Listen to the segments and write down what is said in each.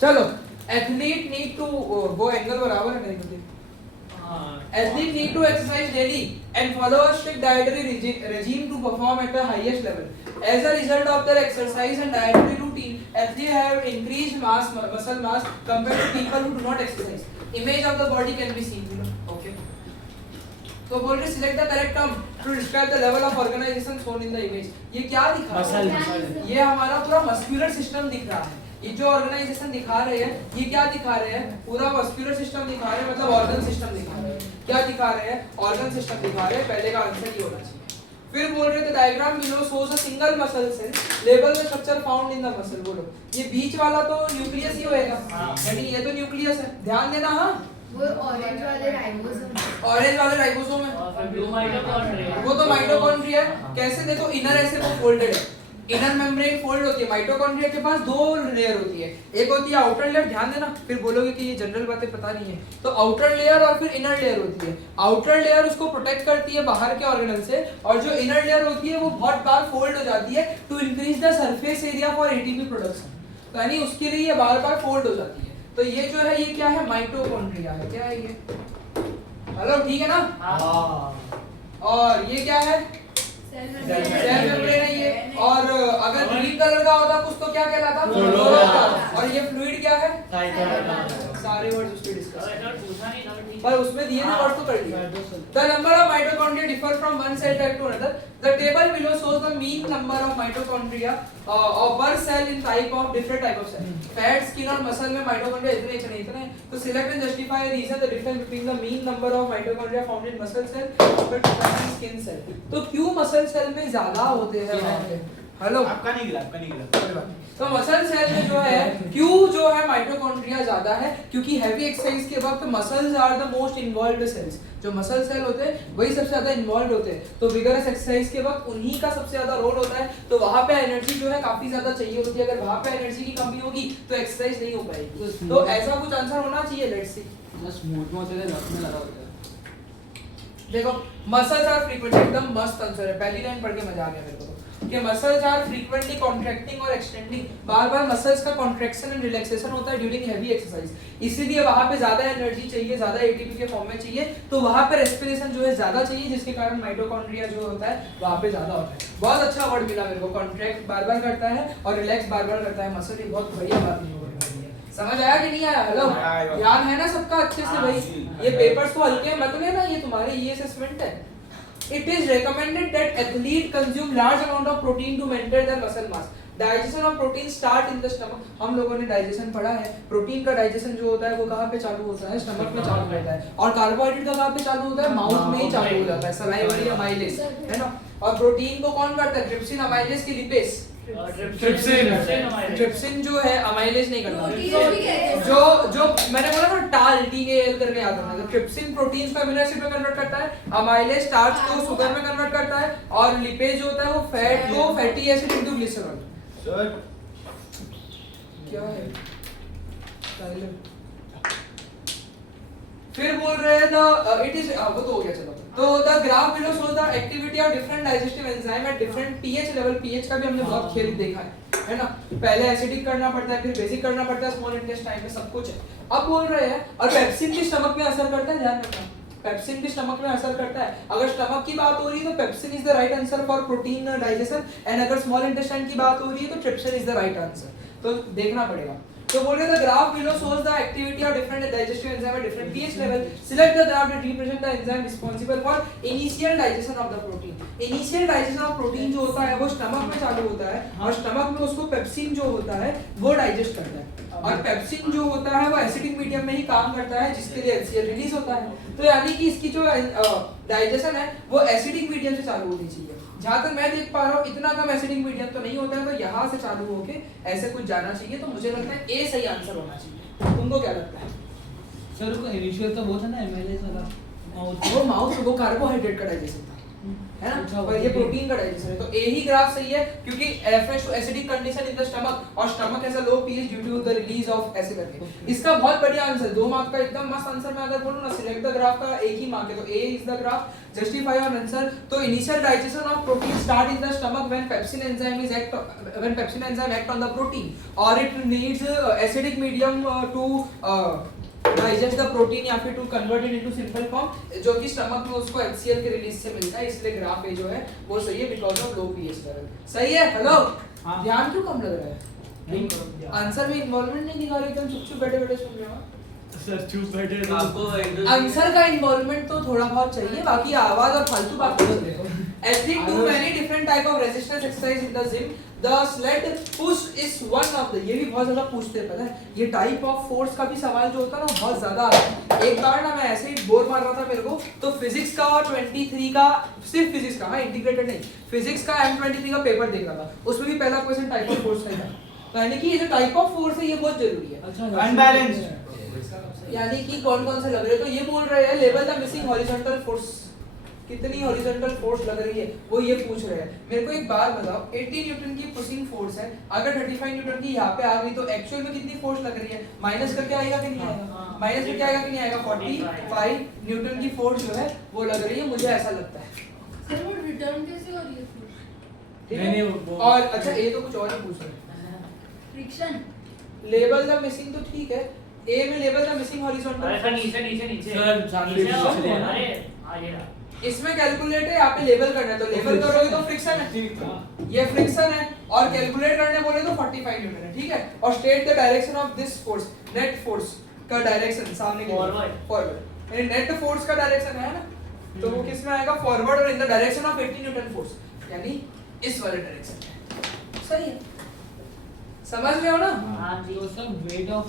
चलो athlete need to वो angle बराबर है नहीं मुझे Athletes need to exercise daily and follow a strict dietary regime to perform at the highest level. As a result of their exercise and dietary routine, athletes have increased muscle mass compared to people who do not exercise. Image of the body can be seen below. Okay. So बोल रहे select the correct term to describe the level of organization shown in the image. ये क्या दिखा रहा है? ये हमारा पूरा muscular system दिख रहा है. ये जो ऑर्गेनाइजेशन दिखा रहे हैं ये क्या दिखा रहे हैं पूरा मस्कुलर सिस्टम दिखा रहे हैं मतलब ऑर्गन सिस्टम दिखा रहे हैं क्या दिखा रहे हैं ऑर्गन सिस्टम दिखा रहे हैं पहले का आंसर ये होना चाहिए फिर बोल रहे थे diagram below shows a single muscle cell level the structure found in the muscle बोलो ये बीच वाला तो न्यूक्लियस ही होएगा यानी ये तो न्यूक्लियस है ध्यान देना हां वो ऑरेंज वाले राइबोसोम है वो तो माइटोकॉन्ड्रिया है कैसे देखो इनर ऐसे वो फोल्डेड है इनर मेम्ब्रेन फोल्ड होती है माइटोकॉन्ड्रिया के पास दो लेयर होती है एक होती है आउटर लेयर ध्यान देना फिर बोलोगे कि ये जनरल बातें पता नहीं है तो आउटर लेयर और फिर इनर लेयर होती है आउटर लेयर उसको प्रोटेक्ट करती है बाहर के ऑर्गेनल से और जो इनर लेयर होती है वो बहुत बार फोल्ड हो जाती है to increase the surface area for ATP production तो यानी उसके लिए ये बार-बार फोल्ड हो जाती है तो ये जो है ये क्या है माइटोकॉन्ड्रिया है क्या है ये हेलो ठीक है ना हां और ये क्या है सेल मेम्ब्रेन है ये और अगर ग्रीन कलर का होता कुछ तो क्या कहलाता और ये फ्लूइड क्या है सारे वर्ड्स उसके डिस्कस पर उसमें दिए ना वर्ड्स तो कर दिया the number of mitochondria differ from one cell type to another the table below shows the mean number of mitochondria of one cell in type of different type of cell fat skin और muscle में mitochondria इतने तो select and justify reason the difference between the mean number of mitochondria found in muscle cell compared to skin cell तो क्यों muscle cell में ज्यादा होते हैं वहां पे हेलो आपका नहीं गिला तो मसल सेल में जो है क्यों जो है माइटोकॉन्ड्रिया ज्यादा है क्योंकि हैवी एक्सरसाइज के वक्त muscles are the most involved cells जो मसल सेल होते हैं वही सबसे ज्यादा इन्वॉल्व होते हैं तो विगरस एक्सरसाइज के वक्त उन्हीं का सबसे ज्यादा रोल होता है तो वहां पे एनर्जी जो है काफी ज्यादा चाहिए होती है अगर वहां पे एनर्जी की कमी होगी तो एक्सरसाइज नहीं हो पाएगी तो ऐसा कुछ आंसर होना चाहिए लेट्स सी स्मूथ में होते हैं रफ में लगा होता है देखो मसल्स आर फ्रीक्वेंटली एकदम मस्त आंसर है पहली लाइन पढ़ के मजा आ गया मेरे को कि मसल्स आर फ्रीक्वेंटली कॉन्ट्रैक्टिंग और एक्सटेंडिंग बार-बार मसल्स का कॉन्ट्रैक्शन एंड रिलैक्सेशन होता है ड्यूरिंग हेवी एक्सरसाइज इसीलिए वहां पे ज्यादा एनर्जी चाहिए ज्यादा एटीपी के फॉर्म में चाहिए तो वहां पे रेस्पिरेशन जो है ज्यादा चाहिए जिसके कारण माइटोकॉन्ड्रिया जो होता है वहां पे ज्यादा होता है बहुत अच्छा वर्ड मिला मेरे को कॉन्ट्रैक्ट बार-बार करता है और रिलैक्स बार-बार करता है मसल ये बहुत बढ़िया बात नहीं होगी समझ आया कि नहीं आया हेलो याद है ना सबका अच्छे से भाई ये पेपर्स तो हल्के मत लेना ये तुम्हारे ये असेसमेंट है It is recommended that athlete consume large amount of protein to maintain their muscle mass. Digestion of protein start in the stomach. हम लोगों ने डाइजेशन पढ़ा है प्रोटीन का डाइजेशन जो होता है वो कहाँ पे चालू होता है स्टमक में चालू होता है और कार्बोहाइड्रेट का कहाँ पे चालू होता है माउथ में ही चालू हो जाता है सलाइवरी अमाइलेज है ना और प्रोटीन को कौन करता है ट्रिप्सिन अमाइलेज की लिपेज ट्रिप्सिन जो है अमाइलेज नहीं करता जो मैंने बोला ना टाल टीएल करके याद रखना तो ट्रिप्सिन प्रोटीन्स को अमीनो एसिड में कन्वर्ट करता है अमाइलेज स्टार्च को शुगर में कन्वर्ट करता है और लिपेज जो होता है वो फैट को fatty acid into glycerol sir क्या है फिर बोल रहे हैं द इट इज वो तो हो गया चलो तो the graph below shows the activity of different digestive enzyme at different pH level pH का भी हमने बहुत खेल देखा है ना पहले एसिडिक करना पड़ता है फिर बेसिक करना पड़ता है स्मॉल इंटेस्टाइन में सब कुछ है अब बोल रहे हैं और पेप्सिन भी स्टमक में असर करता है ध्यान रखना पेप्सिन भी स्टमक में असर करता है अगर स्टमक की बात हो रही है तो pepsin is the right answer for protein digestion and अगर स्मॉल इंटेस्टाइन की बात हो रही है तो trypsin is the right answer तो देखना पड़ेगा तो बोल रहे the graph below shows the activity of different digestive enzyme at different pH level select the graph that represent the enzyme responsible for initial digestion of the protein initial digestion of protein जो होता है वो stomach में चालू होता है और stomach में उसको पेप्सिन जो होता है वो डाइजेस्ट करता है और पेप्सिन जो होता है वो एसिडिक मीडियम में ही काम करता है जिसके लिए HCl रिलीज होता है तो यानी कि इसकी जो डाइजेशन है वो एसिडिक मीडियम से चालू होनी चाहिए जहां तक मैं देख पा रहा हूँ इतना कम एसिडिक मीडियम तो नहीं होता है तो यहाँ से चालू होके ऐसे कुछ जाना चाहिए तो मुझे लगता है ए सही आंसर होना चाहिए तुमको क्या लगता है सर को इनिशियल तो वो था ना एमएलएस वाला वो माउथ वो कार्बोहाइड्रेट का डाइजेशन था है ना, पर ये प्रोटीन का डाइजेशन है। तो ए ही ग्राफ सही है क्योंकि reference to acidic condition in the stomach और stomach has a low pH due to the release of ऐसे करके। इसका बहुत बढ़िया आंसर 2 मार्क का एकदम मस्त आंसर। मैं अगर बोलूं ना सिलेक्ट द ग्राफ का एक ही मार्क है, तो A is the graph, justify your answer. तो initial digestion of protein start in the stomach when pepsin enzyme is act on the protein और it needs acidic medium to digest the protein या फिर to convert it into simple form, जो कि stomach में उसको HCl के release से मिलता है। इसलिए ग्राफ ए जो है वो सही है because of low pH level. सही है? हेलो, हाँ। ध्यान क्यों कम लग रहा है? आंसर में इन्वॉल्वमेंट नहीं दिखा रहे, एकदम चुप-चुप बैठे-बैठे सुन रहे हो। सर चुप बैठे आपको आंसर का इन्वॉल्वमेंट तो थोड़ा बहुत चाहिए, बाकी आवाज और फालतू बात मत करो। Athletes do many different type of resistance exercise in the gym. The sled push is one of the, ये भी बहुत ज्यादा पूछते हैं, पता है? ये टाइप ऑफ फोर्स का भी सवाल जो होता है ना बहुत ज्यादा आता है। एक बार ना मैं ऐसे ही बोर मार रहा था मेरे को, तो फिजिक्स का और 23 का, सिर्फ फिजिक्स का, हाँ इंटीग्रेटेड नहीं, फिजिक्स का M23 का पेपर देख रहा था, उसमें भी पहला क्वेश्चन टाइप ऑफ फोर्स का ही था। तो यानी कि ये जो टाइप ऑफ फोर्स है ये बहुत जरूरी है। अच्छा अनबैलेंस्ड, यानी कि कौन कौन से लग रहे हैं, तो ये बोल रहे हैं level the missing horizontal force, कितनी हॉरिजॉन्टल फोर्स लग रही है वो ये पूछ रहे हैं। मेरे को एक बात बताओ, 80 न्यूटन की पुशिंग फोर्स है, अगर 35 न्यूटन की यहाँ पे आ गई तो एक्चुअल में कितनी फोर्स लग रही है? माइनस करके आएगा कि नहीं आएगा? माइनस करके आएगा कि नहीं आएगा? 45 न्यूटन की फोर्स जो है वो लग रही है, मुझे ऐसा लगता है। सर वो रिटर्न कैसे हो रही है फोर्स? ठीक नहीं, है? वो- और अच्छा ये तो कुछ और ही पूछ रहे हैं। फ्रिक्शन लेवल द मिसिंग तो ठीक है, ए में लेवल द मिसिंग हॉरिजॉन्टल अरे सर नीचे नीचे नीचे सर, सामने नीचे आओ, नीचे है ना? अरे आ ये रहा। इसमें कैलकुलेट है, यहाँ पे लेवल करना है, तो लेवल करोगे तो फ्रिक्शन है, ठीक है। ये फ्रिक्शन है, और कैलकुलेट करने बोले तो 45 न्यूटन है, ठीक है। और state the direction of this force, net force का डायरेक्शन सामने की फॉरवर्ड, यानी नेट फोर्स का डायरेक्शन है ना, तो वो किस में आएगा? फॉरवर्ड, और in the direction of 80 Newton force, यानी इस वाले डायरेक्शन में। सही है, समझ रहे हो ना? हाँ जी। तो sir weight of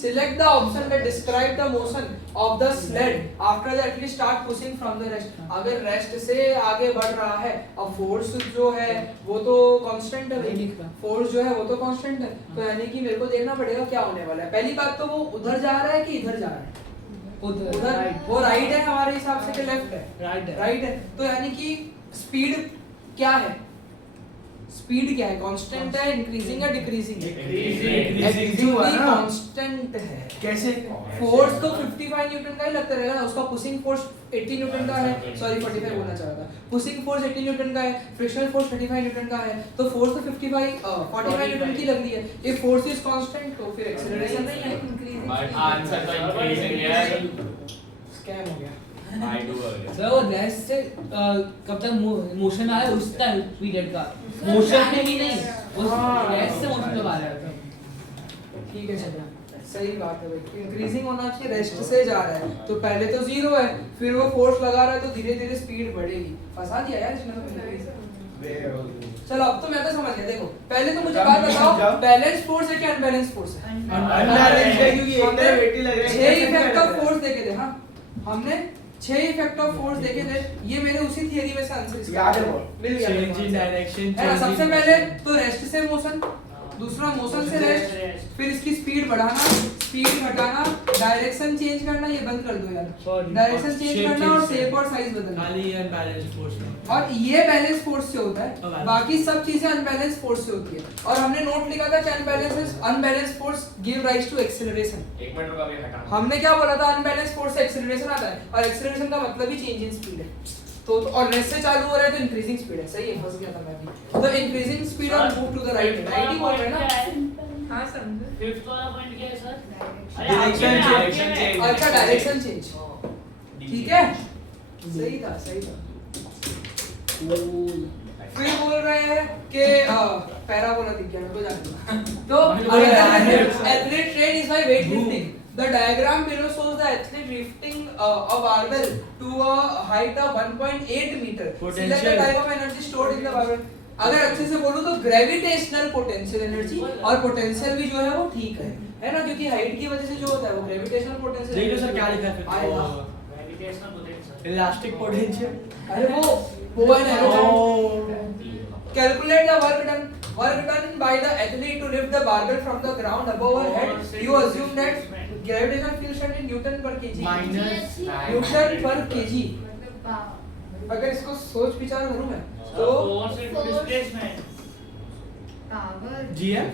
Select the option that describe the motion of the sled after the athlete start pushing from the rest. अगर रेस्ट से आगे बढ़ रहा है, अब फोर्स जो है वो तो कांस्टेंट है, फोर्स जो है वो तो कांस्टेंट है, तो यानी कि मेरे को देखना पड़ेगा क्या होने वाला है। पहली बात तो वो उधर जा रहा है कि इधर जा रहा है? उधर, वो राइट है हमारे हिसाब से कि लेफ्ट है? राइट है, तो यानी कि स्पीड क्या है? स्पीड क्या है? कांस्टेंट है, इंक्रीजिंग है, डिक्रीजिंग है? Decreasing हुआ ना? कांस्टेंट है। कैसे? फोर्स तो 55 न्यूटन का ही लगता रहेगा ना, उसका पुशिंग फोर्स 80 न्यूटन का है, सॉरी 45 बोलना चाह रहा था। पुशिंग फोर्स 80 न्यूटन का है, फ्रिक्शनल फोर्स 35 न्यूटन का है, तो फोर्स तो 45 न्यूटन की लग रही है। इफ फोर्स इज कांस्टेंट तो फिर एक्सीलरेशन नहीं है, इंक्रीजिंग। आंसर तो इंक्रीजिंग है। स्कैम हो गया। I do agree. सर वो रेस्ट से कब तक मोशन आ रहा है उस टाइम पीरियड का, मोशन में भी नहीं, उस रेस्ट से मोशन कब आ रहा है? ठीक है चलो, सही बात है भाई, इंक्रीजिंग होना चाहिए, रेस्ट से जा रहा है तो पहले तो जीरो है, फिर वो फोर्स लगा रहा है तो धीरे धीरे स्पीड बढ़ेगी। फंसा दिया यार इसने। चलो अब तो मैं तो समझ गया। देखो पहले तो मुझे बात बताओ, बैलेंस फोर्स है कि अनबैलेंस फोर्स है? अनबैलेंस है क्योंकि एक तरफ वेटी लग रही है। 6 इफेक्ट ऑफ फोर्स देखे थे, हाँ हमने 6 इफेक्ट ऑफ फोर्स देखे थे, ये मेरे उसी थियरी में से आंसर याद है वो? मिल गया चेंज इन डायरेक्शन, है ना। सबसे पहले तो रेस्ट से मोशन, दूसरा मोशन से रेस्ट, फिर इसकी स्पीड बढ़ाना, स्पीड घटाना, डायरेक्शन चेंज करना, ये बंद कर दो यार, डायरेक्शन चेंज करना और शेप और साइज बदलना। खाली अनबैलेंस्ड फोर्स में। और ये बैलेंस फोर्स से होता है, Balance. बाकी सब चीजें अनबैलेंस फोर्स से होती है। और हमने नोट लिखा था कि unbalance force give rise to acceleration. 1 minute रुका, अभी हटा। हमने क्या बोला था? अनबैलेंस फोर्स से एक्सीलरेशन आता है, और एक्सीलरेशन का मतलब ही चेंज इन स्पीड है। तो और रेस्ट से चालू हो रहा है तो इंक्रीजिंग स्पीड है। सही है, फंस गया था मैं भी। तो इंक्रीजिंग स्पीड और move to the right, right ही बोल रहे हैं ना। हाँ समझे। फिफ्थ वाला पॉइंट क्या है सर? Direction change. अच्छा डायरेक्शन चेंज, ठीक है, सही था सही था। फिर बोल रहे हैं कि पैरा बोला दिख गया मेरे को, जान तो athlete train is by weight lifting, the diagram below shows the athlete lifting a barbell to a height of 1.8 metre, select the type of energy stored in the barbell. अगर अच्छे से बोलूं तो ग्रेविटेशनल पोटेंशियल एनर्जी, और potential भी जो है वो ठीक है ना, क्योंकि हाइट की वजह से जो होता है वो ग्रेविटेशनल पोटेंशियल। देखो सर क्या लिखा है आएगा ग्रेविटेशनल पोटेंशियल, इलास्टिक पोटेंशियल। अरे वो है ना। Calculate the work done, work done by the athlete to lift the barbell from the ground above her head, you assume that gravitational field strength in Newton per kg. Minus Newton per kg. मतलब power अगर इसको सोच विचार करूं मैं तो force into displacement power GM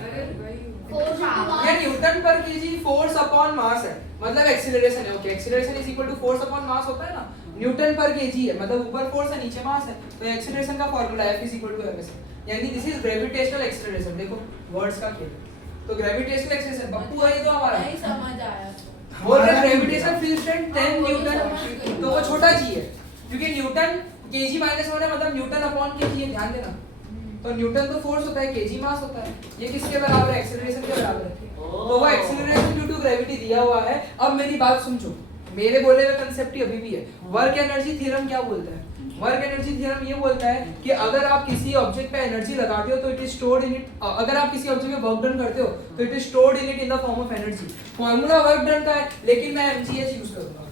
force ये newton per KG force upon mass है, मतलब एक्सीलरेशन है। Okay, acceleration is equal to force upon mass होता है ना, न्यूटन पर केजी है, मतलब ऊपर फोर्स है नीचे मास है, तो एक्सीलरेशन का formula F is equal to mc, यानी दिस इज ग्रेविटेशनल एक्सीलरेशन। देखो वर्ड्स का खेल, तो ग्रेविटेशनल एक्सीलरेशन बप्पू है ये तो हमारा नहीं समझ आया बोल रहे ग्रेविटेशनल फील्ड स्ट्रेंथ 10 न्यूटन, तो वो छोटा जी है क्योंकि न्यूटन केजी माइनस 1 है, मतलब न्यूटन अपॉन केजी है, ध्यान देना। तो न्यूटन तो फोर्स होता है, केजी मास होता है, ये किसके बराबर है, एक्सीलरेशन के बराबर है। तो वो एक्सीलरेशन ड्यू टू ग्रेविटी दिया हुआ है। अब मेरी बात समझो, मेरे बोले हुए कांसेप्ट ही अभी भी है। वर्क एनर्जी थ्योरम क्या बोलता है? वर्क एनर्जी थ्योरम ये बोलता है कि अगर आप किसी ऑब्जेक्ट पे एनर्जी लगाते हो तो it is stored in it, अगर आप किसी ऑब्जेक्ट पे वर्क डन करते हो तो it is stored in it in the form of energy. Formula work done का है, लेकिन मैं mgh यूज करूंगा,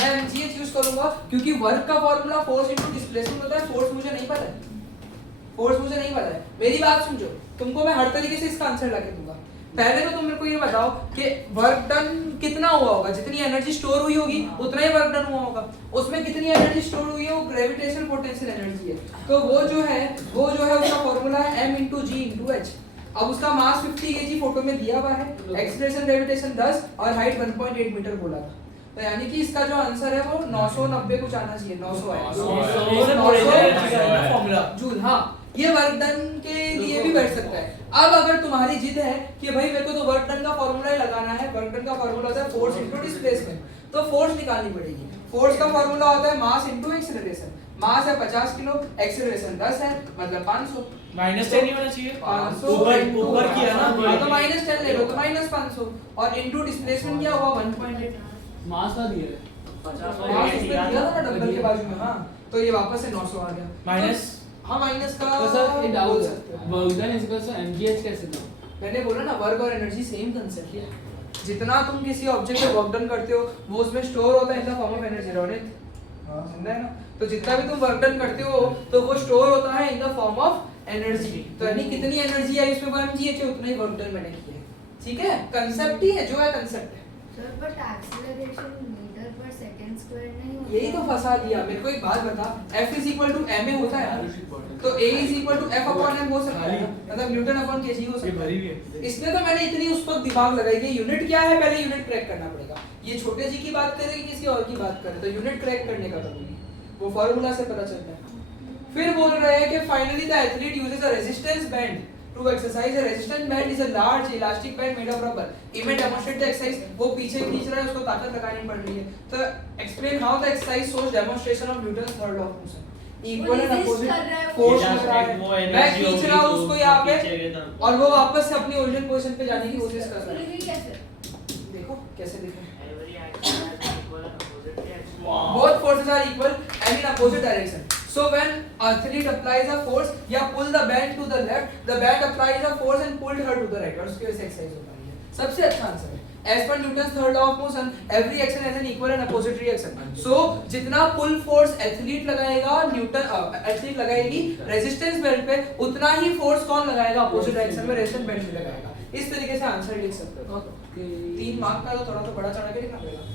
मैं mgh यूज करूंगा क्योंकि वर्क का फार्मूला फोर्स इनटू डिस्प्लेसमेंट होता है। फोर्स मुझे नहीं पता है, फोर्स मुझे नहीं पता है। मेरी बात समझो, तुमको मैं हर तरीके से इसका आंसर लाके दूंगा। पहले तो तुम मेरे को ये बताओ कि वर्क डन कितना हुआ होगा, जितनी एनर्जी स्टोर हुई होगी उतना ही वर्क डन हुआ होगा। उसमें कितनी एनर्जी स्टोर हुई है, वो ग्रेविटेशनल पोटेंशियल एनर्जी है, तो वो जो है उसका फार्मूला है m × g × h। अब उसका मास 50 kg फोटो में दिया हुआ है, एक्सीलरेशन ग्रेविटेशन 10 और हाइट 1.8 मीटर बोला था, तो यानी कि इसका जो आंसर है वो 990 कुछ आना चाहिए, 900 आएगा, 900 फॉर्मूला जूल। हाँ, ये वर्क डन के लिए भी बैठ सकता है। अब अगर तुम्हारी जिद है कि भाई मेरे को तो वर्क डन का फार्मूला ही लगाना है, वर्क डन का फार्मूला होता है फोर्स इनटू डिस्प्लेसमेंट, तो फोर्स निकालनी पड़ेगी। फोर्स का फार्मूला होता है मास इनटू एक्सीलरेशन। मास है 50 किलो, एक्सीलरेशन 10 है, मतलब 500। -10 नहीं होना चाहिए, 500 ऊपर किया ना, तो -10 ले लो तो -500, और इनटू डिस्प्लेसमेंट क्या हुआ 1.8। मास का दिया है 50 मास उसमें दिया था ना डंबल के बाजू में। हाँ, तो ये वापस से 900 आ गया माइनस। हाँ, माइनस का तो सर ये बोल डाउट सकते है, हो। Work done is equal to mgh कैसे था? मैंने बोला ना, वर्क और एनर्जी सेम कंसेप्ट है। जितना तुम किसी ऑब्जेक्ट पे वर्क डन करते हो वो उसमें स्टोर होता है in the form of energy. Ronit समझा है ना? तो जितना भी तुम वर्क डन करते हो तो वो स्टोर होता है in the form of energy. तो यानी कितनी एनर्जी है इसमें, वो mgh है, उतना ही वर्क डन मैंने किया है। ठीक है, कंसेप्ट ही है, जो है कंसेप्ट है। सर बट एक्सीलरेशन मीटर पर सेकंड स्क्वायर नहीं होता। यही तो फंसा दिया। मेरे को एक बात बता, F = ma होता है, तो A = F/m हो सकता है, मतलब न्यूटन अपॉन केजी हो ये सकता भरी है। हुई है। इसलिए तो मैंने इतनी उस पर दिमाग लगाई कि यूनिट क्या है, पहले यूनिट क्रैक करना पड़ेगा। ये छोटे जी की बात करें कि किसी और की बात करें, तो यूनिट क्रैक करने का करूंगी, वो फार्मूला से पता चलता है। फिर बोल रहे हैं कि finally the athlete uses a resistance band to exercise. A resistance band is a large elastic band made of rubber. Even demonstrate the exercise. वो पीछे खींच रहा है, उसको ताकत लगानी पड़ रही है। तो explain how the exercise shows demonstration of Newton's third law of motion. Equal and opposite force लग रहा है। मैं खींच रहा हूँ उसको यहाँ पे, और वो वापस से अपनी ओरिजिनल पोजीशन पे जाने की कोशिश कर रहा है। कैसे? देखो कैसे दिखे। Every action has an equal and opposite reaction. Both forces are equal and in opposite direction. So when athlete applies a force या pull the band to the left, the band applies a force and pulled her to the right, और उसकी वजह से exercise हो रही है। सबसे अच्छा आंसर है। As per Newton's third law of motion, every action has an equal and opposite reaction. So जितना pull force athlete लगाएगा, athlete लगाएगी resistance band पे, उतना ही force कौन लगाएगा opposite direction में resistance band में लगाएगा। इस तरीके से आंसर लिख सकते हो। 3 मार्क का तो थोड़ा तो बड़ा चढ़ा के लिखना पड़ेगा।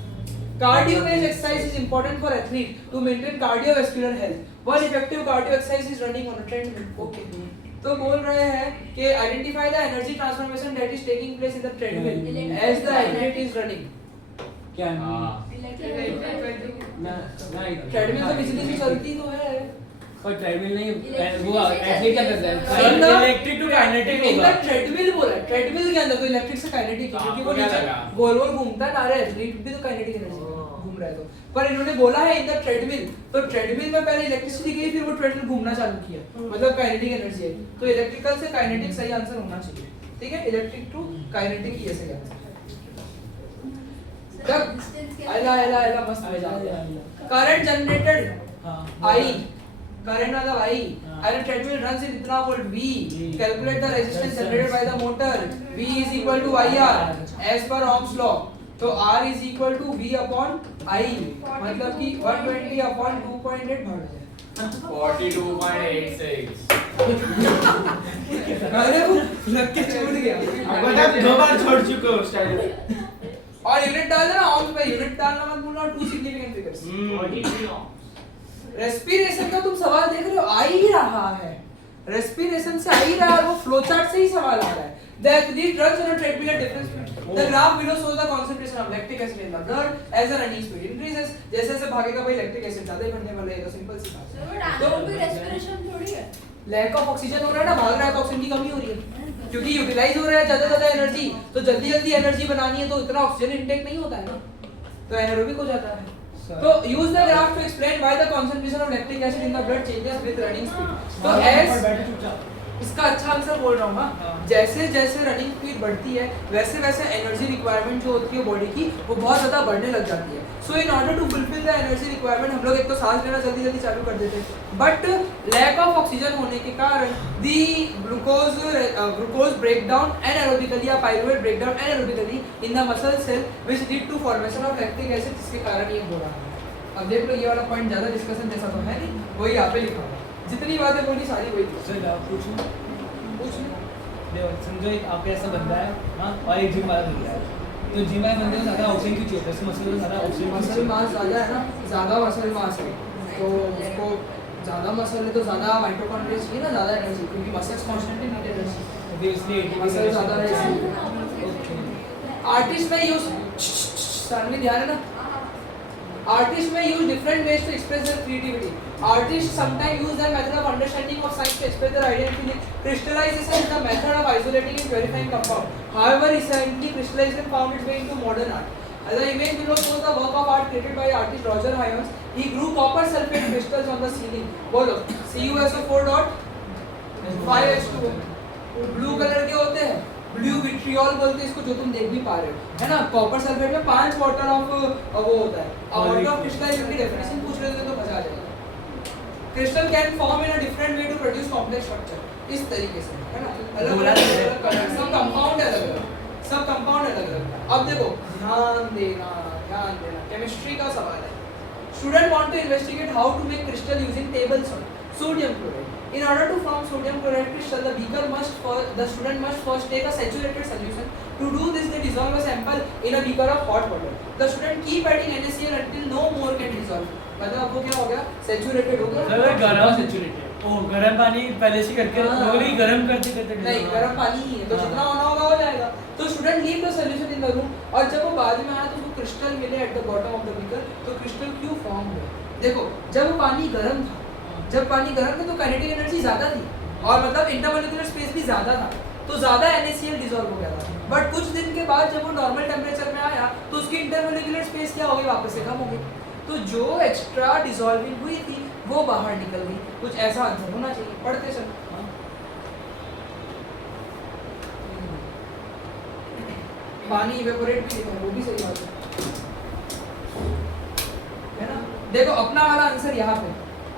Cardio-based exercise is important for athlete to maintain cardiovascular health. One effective cardio exercise is running on a treadmill. Okay. तो बोल रहे हैं कि identify the energy transformation that is taking place in the treadmill as the athlete is running. क्या है? हाँ। Treadmill तो बिजली से चलती तो है, पर ट्रेडमिल नहीं, वो ऐसे क्या करता है? In the- electric to kinetic in होगा। the treadmill बोला है, ट्रेडमिल के अंदर तो इलेक्ट्रिक से काइनेटिक है, क्योंकि वो क्या नीचे लगा? गोल गोल घूमता है, नारे एथलीट भी तो काइनेटिक एनर्जी घूम रहा है। तो पर इन्होंने बोला है इन द ट्रेडमिल, तो ट्रेडमिल में पहले इलेक्ट्रिसिटी गई, फिर वो ट्रेडमिल घूमना चालू किया, मतलब काइनेटिक एनर्जी है। तो इलेक्ट्रिकल से काइनेटिक सही आंसर होना चाहिए। ठीक है, इलेक्ट्रिक टू काइनेटिक ये सही आंसर है। आइला मस्त मजा आ गया। करंट जनरेटेड I, current मतलब I, and a treadmill runs in इतना volt V. Calculate the resistance generated by the motor. V is equal to IR as per Ohm's law. तो R is equal to V upon I, मतलब कि 120 upon 2.8 भाग जाए। 42.86. अरे वो लग के छूट गया बट आप 2 बार छोड़ चुके हो स्टाइल और यूनिट डाल देना ऑन पे यूनिट डालना मत भूलना 2 सिग्निफिकेंट फिगर्स 43 ohms रेस्पिरेशन का तुम सवाल देख रहे हो आ ही रहा है रेस्पिरेशन से आ ही रहा है वो फ्लो चार्ट से ही सवाल आ रहा है that these drugs on a treadmill at different speed the graph below shows the concentration of lactic acid in the blood as the running speed increases जैसे जैसे भागेगा भाई लैक्टिक एसिड ज्यादा ही बनने वाला है तो सिंपल सी बात है तो कोई रेस्पिरेशन थोड़ी है लैक ऑफ ऑक्सीजन हो रहा है ना भाग रहा है तो ऑक्सीजन की कमी हो रही है क्योंकि यूटिलाइज हो रहा है ज्यादा एनर्जी तो जल्दी जल्दी एनर्जी बनानी है तो इतना ऑक्सीजन इनटेक नहीं होता है ना तो एनारोबिक हो जाता है तो use the graph to explain why the concentration of lactic acid in the blood changes with running speed तो एज इसका अच्छा आंसर बोल रहा हूँ मैं जैसे जैसे रनिंग स्पीड बढ़ती है वैसे वैसे एनर्जी रिक्वायरमेंट जो होती है बॉडी की वो बहुत ज्यादा बढ़ने लग जाती है so in order to fulfil the energy requirement हम लोग एक तो सांस लेना जल्दी जल्दी चालू कर देते हैं बट लैक ऑफ ऑक्सीजन होने के कारण the glucose break down anaerobically या pyruvate break down anaerobically in the muscle cell which lead to formation of lactic acid जिसके कारण ये हो रहा है अब देख लो ये वाला पॉइंट ज्यादा डिस्कशन जैसा तो है नहीं वही यहाँ पे लिखा हुआ जितनी बातें बोली सारी वही थी। सर आप पूछूं कुछ नहीं देखो समझो एक आपके ऐसा बंदा है हाँ और एक जिम वाला बंदा है तो जिम वाले बंदे को ज़्यादा ऑक्सीजन क्यों चाहिए होता है मसल को ज़्यादा ऑक्सीजन मसल मास ज़्यादा है ना ज़्यादा मसल मास है तो उसको ज़्यादा मसल है तो ज़्यादा माइटोकॉन्ड्रिया चाहिए ना ज़्यादा एनर्जी क्योंकि muscles constantly need energy obviously muscle ज़्यादा है ओके आर्टिस्ट में यूज सामने ध्यान है ना Artists may use different ways to express their creativity. Artists sometimes use their method of understanding of science to express their identity. Crystallization is the method of isolating and verifying compound. However, recently crystallization found its way into modern art. As the image below shows the work of art created by artist Roger Hyams. He grew copper sulfate crystals on the ceiling. बोलो CuSO4 dot 5H2O. Blue colour के होते हैं blue vitriol बोलते हैं इसको जो तुम देख भी पा रहे हो है ना कॉपर सल्फेट में 5 वाटर ऑफ वो होता है अब वाटर ऑफ क्रिस्टलाइजेशन की डेफिनेशन पूछ रहे थे तो मजा आ जाएगा crystal can form in a different way to produce complex structure इस तरीके से है ना अलग अलग सब कंपाउंड अलग अलग अब देखो ध्यान देना केमिस्ट्री का सवाल है student want to investigate how to make crystal using table salt sodium chloride In order to form sodium chloride crystal, the student must first take a saturated solution. To do this, they dissolve a sample in a beaker of hot water. The student keep adding NaCl until no more can dissolve. मतलब अब वो क्या हो गया? Saturated हो गया. अगर गरम सैचुरेटेड ओ गरम पानी पहले से करके लोग ही गरम करते करते नहीं गरम पानी ही है तो जितना होना होगा हो जाएगा. तो student leave the solution in the room और जब वो बाद में आया तो उसको क्रिस्टल मिले at the bottom of the beaker तो क्रिस्टल क्यों फॉर्म हुआ? देखो जब पानी गर्म था जब पानी गर्म था तो काइनेटिक एनर्जी ज्यादा थी और मतलब इंटरमोलिकुलर स्पेस भी ज्यादा था तो ज्यादा NaCl डिसॉल्व हो गया था बट कुछ दिन के बाद जब वो नॉर्मल टेम्परेचर में आया तो उसकी इंटरमोलिकुलर स्पेस क्या हो गई वापस से कम हो गई तो जो एक्स्ट्रा डिसॉल्विंग हुई थी वो बाहर निकल गई कुछ ऐसा आंसर होना चाहिए पढ़ते चलो पानी इवेपोरेट भी लिखा है वो भी सही बात है ना देखो अपना वाला आंसर यहाँ पे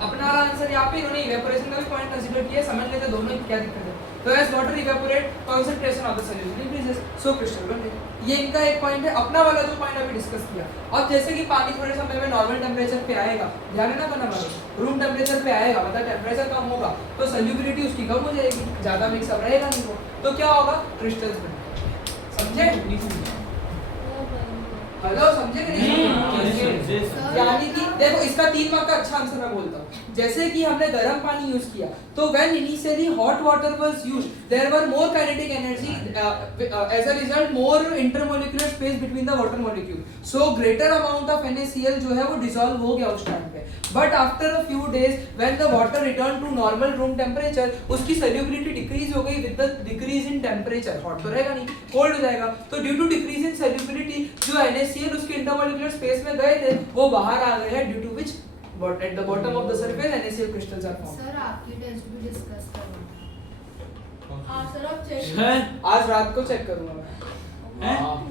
अपना वाला आंसर यहाँ पे इन्होंने इवेपोरेशन का भी पॉइंट कंसीडर किया समझ लेते दोनों की क्या दिक्कत है तो as water evaporate concentration of the solution increases so crystal बन गए ये इनका एक पॉइंट है अपना वाला जो पॉइंट अभी डिस्कस किया अब जैसे कि पानी थोड़े समय में नॉर्मल टेंपरेचर पे आएगा ध्यान है ना करना वाला रूम टेंपरेचर पे आएगा मतलब टेंपरेचर कम होगा तो सॉल्युबिलिटी उसकी कम हो जाएगी ज्यादा मिक्सअप रहेगा नहीं वो तो क्या होगा क्रिस्टल्स बनेंगे समझे हेलो समझे कि नहीं यानी कि देखो इसका 3 मार्क का अच्छा आंसर मैं बोलता हूँ जैसे कि हमने गर्म पानी यूज किया तो when initially hot water was used there were more kinetic energy as a result more intermolecular space between the water molecule so greater amount of NaCl जो है वो डिसॉल्व हो गया उस टाइम पे but after a few days when the water return to normal room temperature उसकी solubility decrease हो गई with the decrease in temperature hot तो रहेगा नहीं कोल्ड हो जाएगा तो due to decrease in solubility जो NaCl उसके इंटरमोलिकुलर स्पेस में गए थे वो बाहर आ गए हैं due to which But at the bottom of the surface NaCl crystals are formed. Sir आपकी टेस्ट भी डिस्कस करना हाँ सर आप चेक आज रात को चेक करूंगा मैं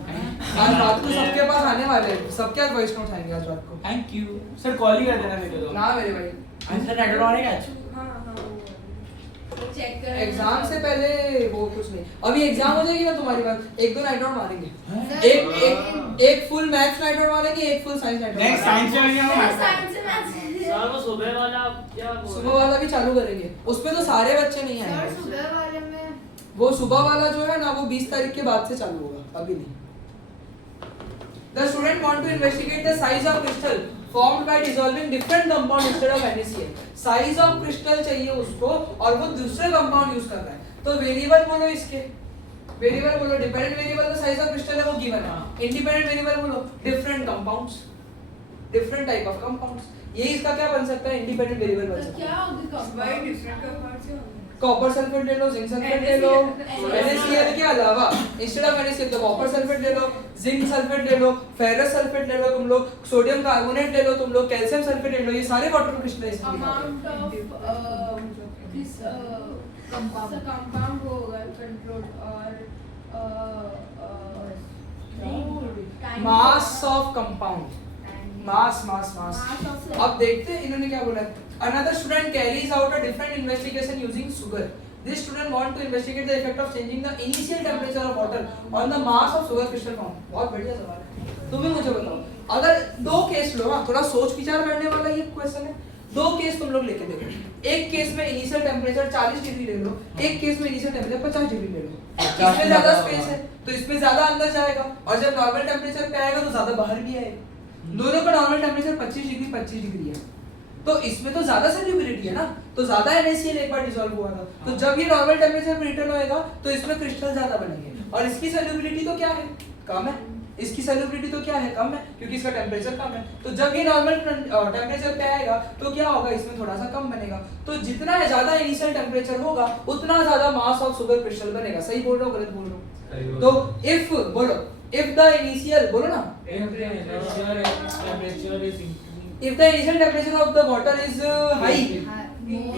हैं आज रात को सबके पास आने वाले हैं सबके पास वॉइस नोट आएंगे आज रात को थैंक यू सर कॉल ही कर देना मेरे को ना मेरे भाई आंसर नेटवर्क आने का हाँ हाँ चेक कर एग्जाम से पहले वो कुछ नहीं अभी एग्जाम हो जाएगी ना तुम्हारी बात 1-2 नाइट आउट मारेंगे एक फुल मैथ्स नाइट आउट मारेंगे एक full science night next science में सर साइंस से मैथ्स यार वो सुबह वाला क्या बोल सुबह वाला भी चालू करेंगे, उसमें तो सारे बच्चे नहीं सर आएंगे। सुबह वाले में वो सुबह वाला जो है ना वो 20 तारीख के बाद से चालू होगा, अभी नहीं। The student want to investigate the size of crystal formed by dissolving different compound instead of NaCl. Size of crystal चाहिए उसको और वो दूसरे compound यूज कर रहा है। तो वेरिएबल बोलो इसके, वेरिएबल बोलो, डिपेंडेंट वेरिएबल का साइज ऑफ क्रिस्टल है वो गिवन है, इंडिपेंडेंट वेरिएबल बोलो different compounds, different type of compounds. ये इसका क्या बन सकता है, इंडिपेंडेंट वेरिएबल बन तो सकता है। क्या होगी कंबाइंड डिफरेंट कंपाउंड से होंगे कॉपर सल्फेट ले लो, जिंक सल्फेट ले लो, NaCl के अलावा इंस्टेड ऑफ NaCl तो कॉपर सल्फेट ले लो, जिंक सल्फेट ले लो, फेरस सल्फेट ले लो तुम लोग, सोडियम कार्बोनेट ले लो तुम लोग, कैल्शियम सल्फेट ले लो, ये सारे water crystallisation amount of this compound होगा कंट्रोल और मास ऑफ कंपाउंड, मास मास मास। अब देखते हैं इन्होंने क्या बोला है। Another student carries out a different investigation using sugar. This student want to investigate the effect of changing the initial temperature of water on the mass of sugar crystal formed. बहुत बढ़िया सवाल है। तुम ही मुझे बताओ, अगर दो केस लो ना, थोड़ा सोच विचार करने वाला ये क्वेश्चन है। दो केस तुम लोग लेके देखो, एक केस में इनिशियल टेम्परेचर 40 डिग्री ले लो, एक केस में इनिशियल टेम्परेचर 50 डिग्री ले लो। इसमें ज्यादा स्पेस है तो इसमें ज्यादा अंदर जाएगा, और जब नॉर्मल टेम्परेचर पे आएगा तो ज्यादा बाहर भी आएगा। दोनों का नॉर्मल टेम्परेचर 25 डिग्री है, तो इसमें तो ज्यादा सॉल्युबिलिटी है ना, तो ज्यादा NaCl एक बार डिसॉल्व हुआ था, तो जब ये नॉर्मल टेम्परेचर पे रिटर्न होएगा तो इसमें क्रिस्टल ज्यादा बनेंगे, और इसकी सॉल्युबिलिटी तो क्या है, कम है। इसकी सॉल्युबिलिटी तो क्या है, कम है, क्योंकि इसका टेम्परेचर कम है। तो जब ये नॉर्मल टेम्परेचर पे आएगा तो क्या होगा, इसमें थोड़ा सा कम बनेगा। तो जितना ज्यादा इनिशियल टेम्परेचर होगा उतना ज्यादा मास ऑफ शुगर क्रिस्टल बनेगा। सही बोल रहा हूँ, गलत बोल रहा हूँ? तो इफ बोलो, इफ द इनिशियल बोलो ना, if the initial temperature of the water is high,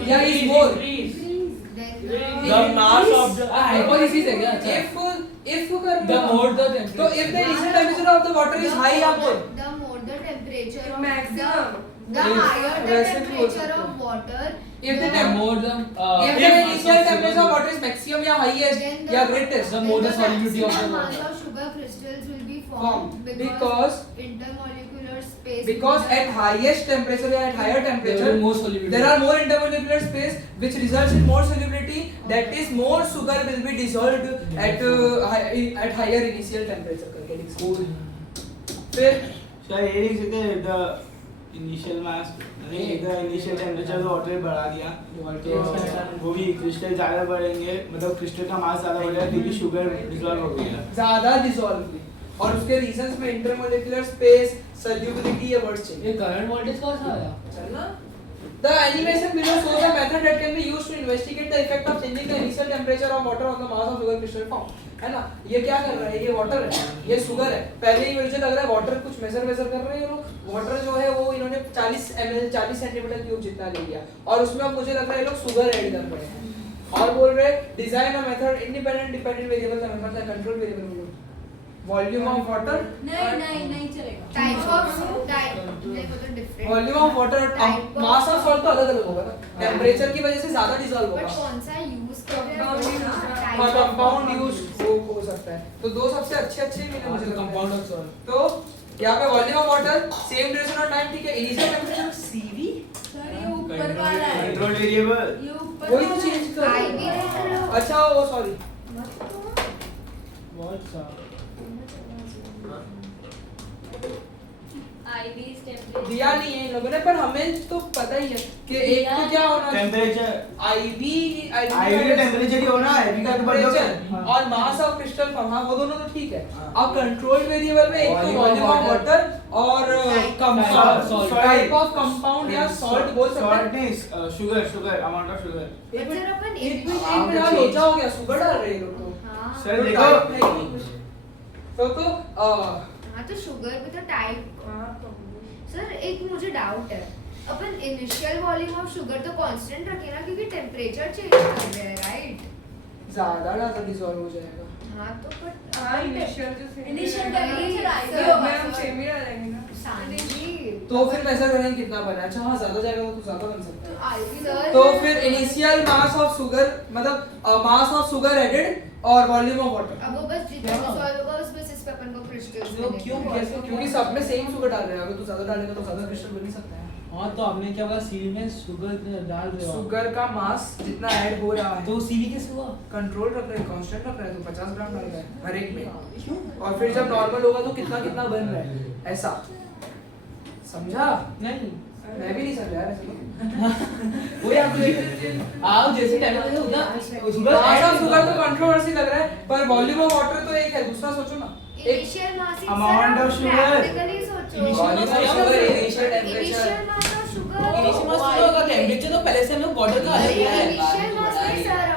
yeah, is more, The mass of the hypothesis है क्या? if कर The more the temperature. तो if the initial temperature of the water is high या more, the more the temperature of Maximum. the higher the वैसे भी हो temperature सकता of water, if the The temp- more the if the initial temperature of water is maximum या highest then या greatest, the more the solubility of the maximum water. amount of sugar crystals will be Formed. formed Because intermolecular space, because at highest temperature या at higher there temperature will be more solubility. there are more intermolecular space which results in more solubility, that is more sugar will be dissolved at higher initial temperature करके लिख सकते हैं। फिर sir ये लिख सकते हैं द इनिशियल मास, नहीं the initial temperature of water बढ़ा दिया तो वो भी क्रिस्टल ज़्यादा बढ़ेंगे, मतलब क्रिस्टल का मास ज़्यादा बढ़ेगा क्योंकि शुगर डिसॉल्व हो गई है। ज्यादा डिसॉल्व हुई, और उसके रीजंस में इंटरमोलेक्युलर स्पेस, सॉल्युबिलिटी, ये वर्ड्स चाहिए। ये करंट वोल्टेज कौन सा आया? चलना। The animation below shows a method that can be used to investigate the effect of changing the initial temperature of water on the mass of sugar crystal formed. है ना, ये क्या कर रहा है, ये वाटर है, ये शुगर है। पहले ही मुझे लग रहा है वाटर कुछ मेजर कर रहे हैं ये लोग। वाटर जो है वो इन्होंने 40 ml 40 सेंटीमीटर क्यूब जितना ले लिया, और उसमें अब मुझे लग रहा है ये लोग शुगर ऐड कर रहे हैं। और बोल रहे design a method independent dependent variable का मतलब कंट्रोल वेरिएबल बोलो, वॉल्यूम ऑफ वाटर, नहीं चलेगा type of type नहीं वो तो different, volume of water, Type of- mass of salt तो अलग अलग होगा ना, टेम्परेचर की वजह से ज्यादा डिसॉल्व but होगा। कौन सा यूज कर रहे Compound हो use, ना, हाँ, type of compound compound. Use हो सकता है। तो दो सबसे अच्छे मिले मुझे लगता है। Compound of salt. तो यहाँ पे volume of water, same duration of time, ठीक है। इनिशियल टेम्परेचर CV सर ये ऊपर वाला है कंट्रोल वेरिएबल ये ऊपर वही तो वाला है। चेंज कर I भी देख रहे हो। अच्छा वो सॉरी, बहुत सा IV is temperature दिया नहीं है इन लोगों ने, पर हमें तो पता ही है कि एक तो क्या होना चाहिए, टेम्परेचर IV का टेम्परेचर ही होना है, IV का तो बदलो टेम्परेचर और मास ऑफ क्रिस्टल फॉर्म, हाँ वो दोनों तो ठीक है। अब कंट्रोल्ड वेरिएबल में एक तो वॉल्यूम ऑफ वाटर और Salt. टाइप ऑफ कंपाउंड या सॉल्ट बोल सकते सॉल्ट हैं। नहीं, शुगर अमाउंट ऑफ शुगर। एक सर अपन एक एक मिनट यार लोचा हो गया, शुगर डाल रहे हैं ये लोग तो। हाँ सर तो देखो टाइप है ही नहीं कुछ। तो हाँ तो शुगर भी तो टाइप। सर एक मुझे डाउट है, अपन इनिशियल वॉल्यूम ऑफ शुगर तो कांस्टेंट रखे ना, क्योंकि टेम्परेचर चेंज कर रहे हैं, राइट? ज्यादा डिसॉल्व हो जाएगा। हाँ तो बट इनिशियल टेम्परेचर टेम्परेचर सानी तो फिर मेजर करेंगे कितना बना है। अच्छा हाँ ज्यादा जाएगा तो ज्यादा बन सकता है। सर तो फिर इनिशियल मास ऑफ शुगर मतलब मास ऑफ शुगर एडेड और वॉल्यूम ऑफ वाटर। अब वो बस जितना डिसॉल्व होगा उस बेसिस पे अपन को क्रिस्टल्स क्यों? क्योंकि सब में सेम शुगर डाल रहे हैं, अगर तू ज्यादा डालेगा तो ज्यादा क्रिस्टल बन नहीं सकता है। हाँ तो आपने क्या बोला सीवी में शुगर डाल रहे हो शुगर का मास जितना ऐड हो रहा है तो सीवी कैसे हुआ कंट्रोल रख रहे हैं, कांस्टेंट रख रहे हैं, तो 50 ग्राम डाल रहे हैं हर एक में, और फिर जब नॉर्मल होगा तो कितना कितना बन रहा है ऐसा, समझा? नहीं मैं भी नहीं समझा यार ऐसे तो। वही आपको आप जैसे टाइम पे होगा शुगर शुगर तो कंट्रोवर्सी लग रहा है, पर वॉल्यूम ऑफ वाटर तो एक है, दूसरा सोचो ना। Initial mass amount of sugar. Practically सोचो Initial mass of sugar, initial temperature. Initial mass of sugar initial mass sugar का टेंपरेचर तो पहले से हम लोग बॉटल का आ गया है इनिशियल मास में sir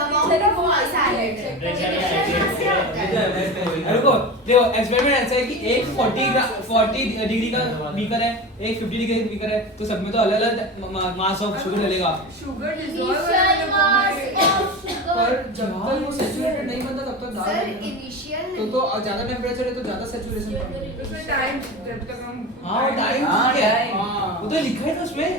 amount of mass added initial mass क्या होता है रुको देखो एक्सपेरिमेंट ऐसा है कि एक 40 डिग्री का बीकर है, एक 50 डिग्री का बीकर है, तो सब में तो अलग अलग मास ऑफ शुगर डलेगा। शुगर इनिशियल मास ऑफ पर शुगर जब तक वो सैचुरेटेड नहीं बनता तब तक डाल सर देना। इनिशियल तो ज्यादा टेम्परेचर है तो ज्यादा सैचुरेशन उसमें टाइम जब तक हम हाँ वो टाइम हाँ, ठीक है हाँ। वो तो लिखा है तो उसमें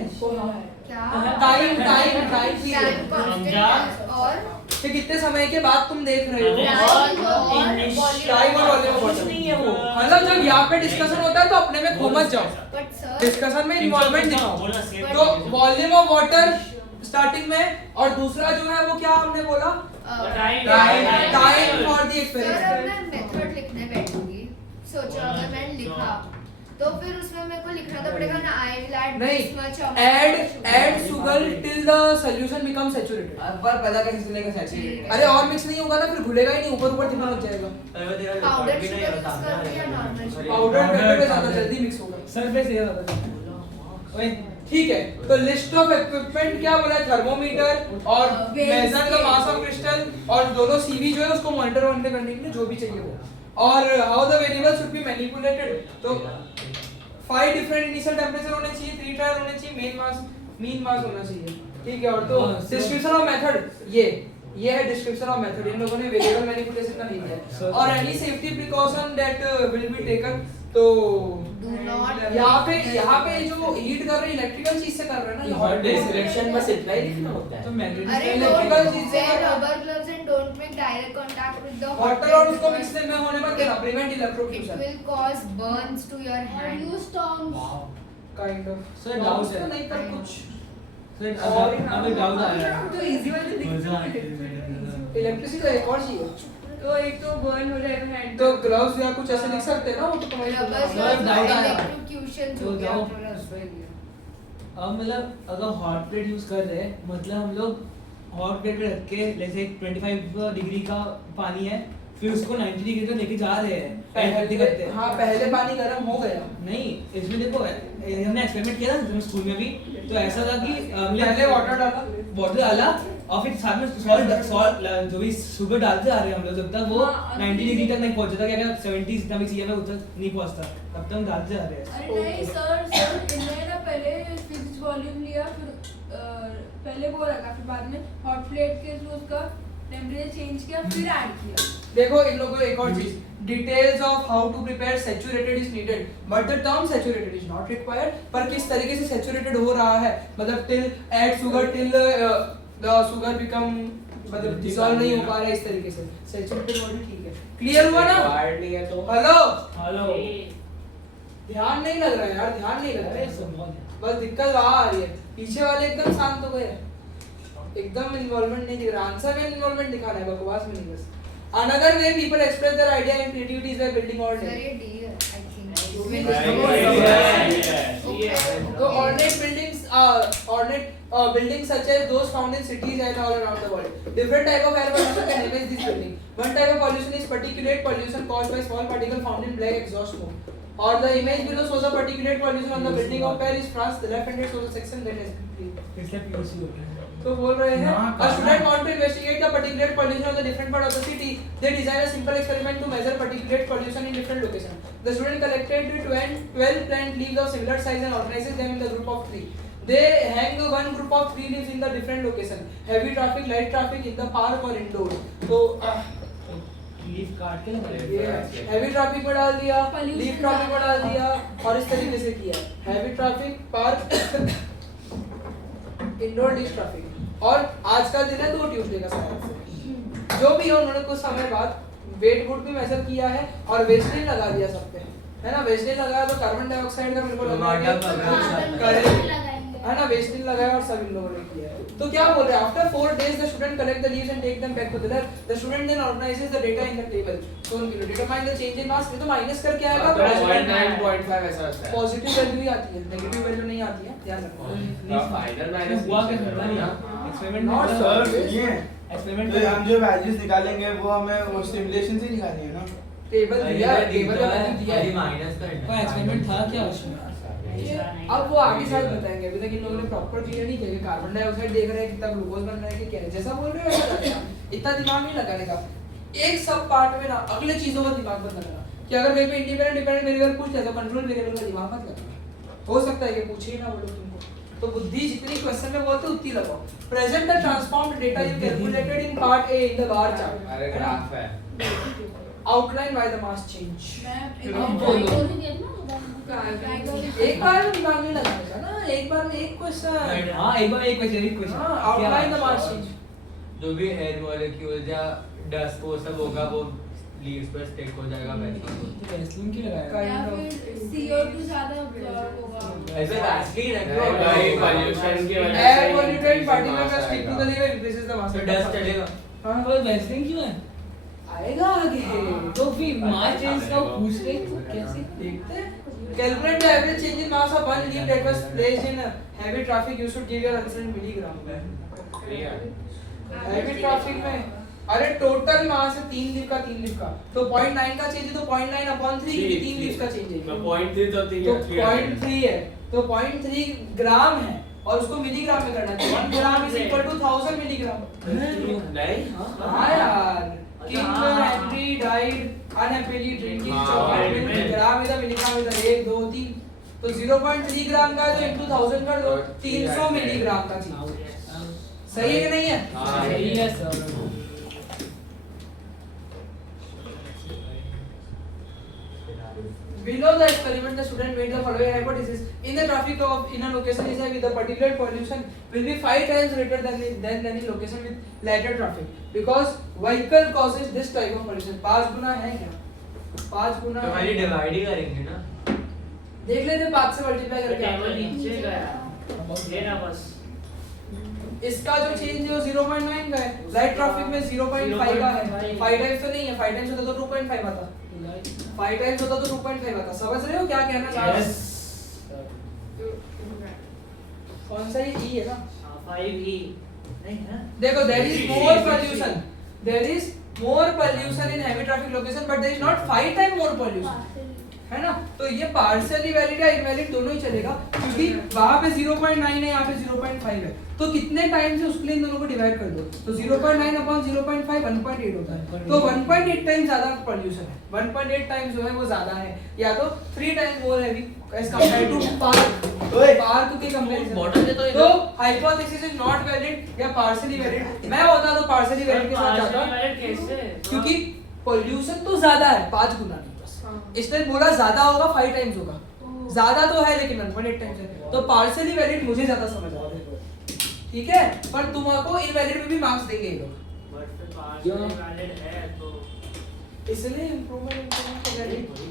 क्या time time time time constant और फिर कितने समय के बाद तुम देख रहे हो टाइम और टाइम और वॉल्यूम ऑफ वाटर नहीं है वो मतलब जब यहाँ पे डिस्कशन होता है तो अपने में खो मत जाओ, बट सर डिस्कशन में इन्वॉल्वमेंट दिखाओ। बोलना सेम तो वॉल्यूम ऑफ वाटर स्टार्टिंग में, और दूसरा जो है वो क्या हमने बोला, time for the sir experiment. अब मैं मेथड लिखने बैठूंगी, सोचो अगर मैंने लिखा तो फिर उसमें मेरे को लिखना तो पड़ेगा ना आई विल ऐड नहीं, this much of add sugar till the solution become saturated. पर पता कैसे चलेगा सैचुरेटेड अरे और मिक्स नहीं होगा ना, फिर घुलेगा ही नहीं, ऊपर ऊपर दिखने लग जाएगा। पाउडर शुगर यूज करते हैं नॉर्मल शुगर पाउडर करने पे ज्यादा जल्दी मिक्स होगा। सरफेस ये होता है। ठीक है, तो लिस्ट ऑफ इक्विपमेंट क्या बोला, थर्मोमीटर और measure the mass of crystal, और दोनों सीवी जो है उसको मॉनिटर करने के लिए जो भी चाहिए वो, और how the variable should be manipulated. तो 5 डिफरेंट इनिशियल टेंपरेचर होने चाहिए, 3 ट्रायल होने चाहिए, मीन मास होना चाहिए। ठीक है, और तो डिस्क्रिप्शन ऑफ मेथड ये है डिस्क्रिप्शन ऑफ मेथड, इन लोगों ने वेरिएबल मैनिपुलेशन का नहीं दिया है। और any safety precaution that will be taken, तो डू नॉट यहाँ पे जो हीट कर रहे हैं इलेक्ट्रिकल चीज से कर रहे हैं ना, हॉट डिस्क्रिप्शन बस इतना ही लिखना होता है तो मैग्नेटिक अरे electrical डोंट चीज से वेयर करना। Rubber gloves and don't make direct contact with the water और उसको मिक्स में होने मत देना, prevent it electrocution will cause burns to your hand use terms kind of. Sir doubt है नहीं पर कुछ सर अब डाउट आ रहा है तो इजी वाले दिखते इलेक्ट्रिसिटी का एक और चीज, तो एक तो बर्न हो जाएगा हैंड तो ग्लव्स या कुछ ऐसे लिख सकते हैं ना, वो तो तुम्हारी रबर मतलब ग्लव्स doubt आया। इलेक्ट्रोक्यूशन तो जो क्या जाओ। प्रोसेस अब मतलब अगर हॉट प्लेट यूज कर रहे हैं, मतलब हम लोग हॉट प्लेट पे रख के जैसे 25 डिग्री का पानी है, फिर उसको 90 डिग्री तक लेके जा रहे हैं, करते करते हाँ पहले पानी गर्म हो गया, नहीं इसमें देखो हमने एक्सपेरिमेंट किया था स्कूल में भी, तो ऐसा था कि पहले वाटर डाला, वाटर डाला और फिर साथ में सॉल्ट जो भी शुगर डालते आ रहे हैं हम लोग, जब तक वो हाँ, 90 डिग्री तक नहीं पहुंचता, क्या 70 जितना भी चाहिए उतना नहीं पहुंचता, तब तक हम डालते आ रहे हैं। अरे नहीं सर इन्होंने ना पहले फिक्स्ड वॉल्यूम लिया, फिर पहले वो रखा, फिर बाद में हॉट प्लेट के थ्रू उसका टेम्परेचर चेंज किया, फिर ऐड किया। देखो इन लोगों को एक और चीज, details of how to prepare saturated is needed but the term saturated is not required. पर किस तरीके से सैचुरेटेड हो रहा है, मतलब till add sugar till the sugar become, मतलब डिसॉल्व नहीं हो पा रहा है इस तरीके से, सैचुरेटेड वर्ड ठीक है। क्लियर हुआ ना? नहीं है तो हेलो, हेलो ध्यान नहीं लग रहा है यार, ध्यान नहीं लग रहा है, बस दिक्कत वहां आ रही है, पीछे वाले एकदम शांत हो गए, एकदम इन्वॉल्वमेंट नहीं दिख रहा, आंसर में इन्वॉल्वमेंट दिखा रहा है, बकवास में नहीं बस। Another way people express their idea and creativity is by building sir ordinate. ये डी है आई थिंक जो भी ओके तो ordinate buildings, buildings such as those found in cities and all around the world. Different type of air pollution can image this building. One type of pollution is particulate pollution caused by small particle found in black exhaust smoke. Or the image below shows a particulate pollution on the building of Paris, France. The left-handed shows a section that has been cleaned. इसलिए PUC हो गया। तो बोल रहे हैं, हाँ, a student want to investigate the particulate pollution of the different part of the city. They design a simple experiment to measure particulate pollution in different locations. The student collected 12 plant leaves of similar size and organizes them in the group of 3. They hang one group of 3 leaves in the different location. Heavy traffic, light traffic, in the park or indoors. तो leaf काट के लगा ये heavy traffic में डाल दिया, Pollution leaf traffic में डाल दिया, और इस तरीके से किया। Heavy traffic, park, indoor leaf traffic. और आज का दिन है 2 ट्यूसडे का शायद से, जो भी हो, उन्होंने कुछ समय बाद वेट गुड भी मेजर किया है और वेस्टलिन लगा दिया सब पे। है ना, वेस्लिन लगाया तो कार्बन डाइऑक्साइड का मेरे को लग रहा है टमाटर कि- का करेक्ट है ना, वेस्लिन लगाया और सब इन लोगों ने किया है। तो क्या बोल रहे हैं, after 4 days the student collect the leaves and take them back to the lab. The student then organizes the data in the table. So you determine the change in mass. ये तो माइनस करके आएगा, 0.9.5 ऐसा होता है। Positive value ही आती है, negative value नहीं आती है, ध्यान रखना। फाइनल माइनस हुआ क्या पता नहीं, एक्सपेरिमेंट Not सर ये एक्सपेरिमेंट तो हम जो वैल्यूज निकालेंगे वो हमें वो सिमुलेशन से निकालनी है ना। टेबल दिया है, टेबल में वैल्यू दिया है। माइनस का एक्सपेरिमेंट था क्या उसमें? अब वो आगे साथ बताएंगे, अभी तक इन लोगों ने प्रॉपर क्लियर नहीं किया कि कार्बन डाइऑक्साइड देख रहे हैं कितना ग्लूकोज बन रहा है कि क्या है, जैसा बोल रहे हो वैसा करेगा। इतना दिमाग नहीं लगाने का, एक सब पार्ट में ना अगले चीजों का दिमाग मत लगाना कि अगर कहीं पे इंडिपेंडेंट डिपेंडेंट वेरिएबल पूछ लिया तो कंट्रोल वेरिएबल का दिमाग मत लगाना। हो सकता है कि पूछे ही ना वो लोग तुमको, तो बुद्धि जितनी क्वेश्चन में बोलते उतनी लगाओ। Present the transformed data you calculated in part A in the bar chart. अरे ग्राफ है। Outline by the mass change. एक बार में दिमाग नहीं लगाने का ना, एक बार में एक क्वेश्चन। हां एक बार एक क्वेश्चन हां, आउटलाइन द मास चेंज। जो भी एयर मॉलिक्यूल या डस्ट वो सब होगा वो लीव्स पर स्टिक हो जाएगा वैसे। वेस्लिन क्यों लगाया? या फिर CO2 ज्यादा absorb होगा। ऐसे वैसलीन है नहीं भाई, pollution की वजह से Air pollutant particles that stick to the leaf increases the mass. तो डस्ट चलेगा। हाँ, पर वेस्लिन क्यों है? आएगा आगे। तो फिर मास चेंज का पूछ रहे तो कैसे? देखते हैं। Calculate the average change in mass of one leaf that was placed in heavy traffic. You should give your answer in milligram. Heavy traffic में अरे टोटल मास है 3 लीफ का तो 0.9 का चेंज है तो 0.9 upon 3 क्योंकि 3 लीफ का चेंज है। 0.3 तो 3 तो 0.3 है तो 0.3 ग्राम है और उसको मिलीग्राम में करना चाहिए। 1 gram is equal to 1000 milligram. नहीं हाँ यार, King Henry died unhappily drinking chocolate milk. ग्राम इधर मिलीग्राम इधर 1 2 3 तो 0.3 ग्राम का तो into 1000 कर दो 300 मिलीग्राम का चीज। सही है कि नहीं है? हाँ, सही है sir. Below the experiment, the student made the following hypothesis: in the traffic of in a location is with the particular pollution will be 5 times greater than any location with lighter traffic because vehicle causes this type of pollution. 5 गुना है क्या? 5 गुना। तो हमारी divide ही करेंगे ना। देख लेते 5 से multiply करके टेबल आता है। नीचे गया ये ना बस इसका जो चेंज है वो 0.9 का है, लाइट ट्रैफिक में 0.5 का है। 5 टाइम्स तो नहीं है, 5 टाइम्स होता तो 2.5 आता। 5 टाइम्स होता तो 2.5 आता। समझ रहे हो क्या कहना चाह रहे हैं? कौन सा ये ई है ना? 5E नहीं है देखो there is more pollution, there is more pollution in heavy traffic location but there is not 5 times more pollution, है ना? तो ये पार्शियली वैलिड या इनवैलिड दोनों ही चलेगा क्योंकि वहां पे 0.9 है, यहाँ पे 0.5 है, तो कितने टाइम से उसके लिए इन दोनों को डिवाइड कर दो तो 0.9 अपॉन 0.5 1.8 होता है, तो 1.8 टाइम ज्यादा पोल्यूशन है। 1.8 टाइम जो है वो ज्यादा है, या तो 3 time more heavy as compare to park के कंपैरिजन। तो हाइपोथेसिस इज नॉट वैलिड या पार्शियली वैलिड। मैं होता तो पार्शियली वैलिड के साथ जाता कैसे क्योंकि पोल्यूशन तो ज्यादा है 5 गुना नहीं बस। इसने बोला ज्यादा होगा 5 टाइम्स होगा, ज्यादा तो है लेकिन 1.8 टाइम्स है, तो पार्शियली वैलिड मुझे ज्यादा समझ आ रहा है। ठीक है, पर तुमको इनवैलिड में भी मार्क्स देंगे ये लोग, बट फिर पार्शियल वैलिड है तो इसलिए इंप्रूवमेंट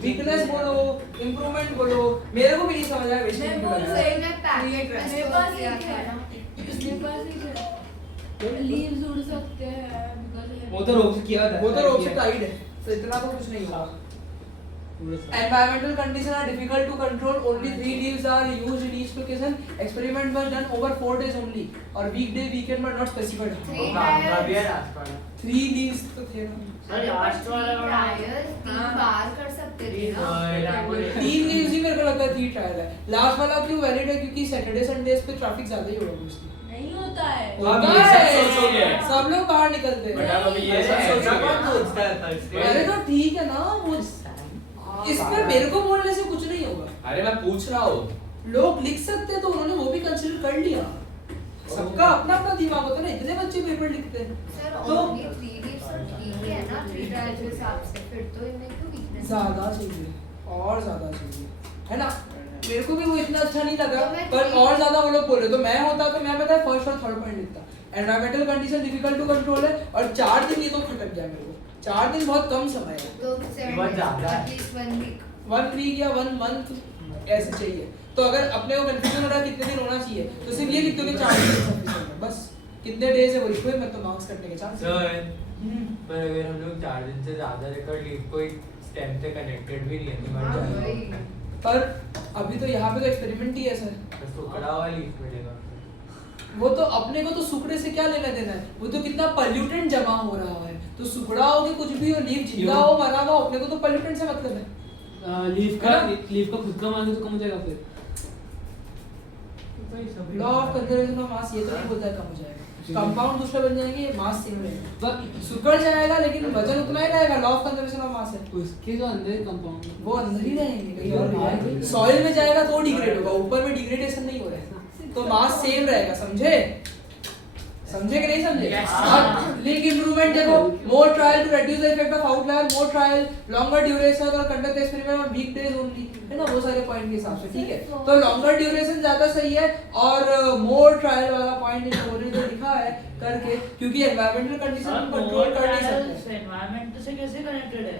वीकनेस बोलो इंप्रूवमेंट बोलो, मेरे को भी नहीं समझ आया वैसे मैं भी बोल बोला। रही मैं पैकेट में मेरे स्टोर पास किया एक था है ना। मेरे पास एक है लीव्स उड़ सकते हैं because वो तो रोक से किया था। वो तो रोप से टाइड है, तो इतना तो कुछ नहीं होगा। Environmental conditions are difficult to control. Only 3 leaves are used in each location. Experiment was done over 4 days only. और weekday, weekend were not specified. 3 अभी है टायर्स लास्ट वाला। 3 leaves तो थे ना। सर लास्ट वाला टायर्स 3 बार कर सकते थे ना। 3 leaves ही मेरे को लगता है 3 ट्रायल है। लास्ट वाला क्यों वैलिड है क्योंकि सैटरडे संडेज पे ट्रैफिक ज्यादा ही होगा उसमें। नहीं होता है होता ये सब है। सोचोगे। सब लोग बाहर निकलते बट हैं। आप अभी ये सब सोचोगे। अरे तो ठीक है ना, वो इसमें मेरे को बोलने से कुछ नहीं होगा। अरे मैं पूछ रहा हूँ। लोग लिख सकते हैं तो उन्होंने वो भी कंसीडर कर लिया। सबका अपना अपना दिमाग होता है ना, इतने बच्चे पेपर लिखते हैं सर तो ओनली 3 लीव्स तो ठीक है ना 3 टायर्स के हिसाब से, फिर तो इनमें क्यों वीकनेस ज्यादा चाहिए और ज्यादा चाहिए, है ना? मेरे को भी वो इतना अच्छा नहीं लगा, तो मैं पर और ज्यादा वो लोग बोले तो मैं होता तो मैं पता है फर्स्ट और थर्ड पॉइंट लिखता। Environmental condition difficult to control है और 4 दिन ये तो खटक गया मेरे को। 4 दिन बहुत कम समय है। तो बहुत ज्यादा है। एटलीस्ट 1 वीक 1 वीक या 1 मंथ ऐसे चाहिए। तो अगर अपने को कंफ्यूजन हो रहा है कितने दिन होना चाहिए तो सिर्फ ये लिख दो कि 4 दिन सफिशिएंट है, बस कितने डेज है वो लिखो, मैं तो मार्क्स कटने के चांस सर पर अगर हम लोग 4 दिन से ज्यादा रिकॉर्ड लीव कोई स्टेम से कनेक्टेड भी नहीं है तो मर जाएगा। पर अभी तो यहाँ पे तो एक्सपेरिमेंट ही है सर, बस तो कड़ा हुआ लीव मिलेगा। वो तो अपने को तो सुकड़े से क्या लेना देना है, वो तो कितना पॉल्यूटेंट जमा हो रहा है, तो सुकड़ा हो कि कुछ भी हो, लीव जिंदा हो मरा हो, अपने को तो पॉल्यूटेंट से मतलब है। लीव का खुद का मांगे तो कम हो जाएगा फिर। Law of conservation of mass ये तो नहीं बोलता है कम हो जाएगा, कंपाउंड दूसरा बन जाएंगे, मास सेम रहेगा, बस सुकड़ जाएगा लेकिन वजन उतना ही रहेगा। Law of conservation of mass है, उसके जो अंदर कंपाउंड वो अंदर ही रहेंगे, कहीं और नहीं आएंगे। सॉइल में जाएगा तो डिग्रेड होगा, ऊपर में डिग्रेडेशन नहीं हो रहा है, तो मास सेम रहेगा। समझे समझे कि नहीं समझे? अब लिंक इंप्रूवमेंट देखो, more trial to reduce the effect of outlier, more trial, longer duration और conduct experiment on week days only, है ना, वो सारे पॉइंट के हिसाब से, ठीक है। तो लॉन्गर ड्यूरेशन ज्यादा सही है और मोर ट्रायल वाला पॉइंट इन्होंने जो लिखा है करके, क्योंकि एनवायरमेंटल कंडीशन को कंट्रोल कर नहीं सकते, एनवायरनमेंट से कैसे कनेक्टेड है?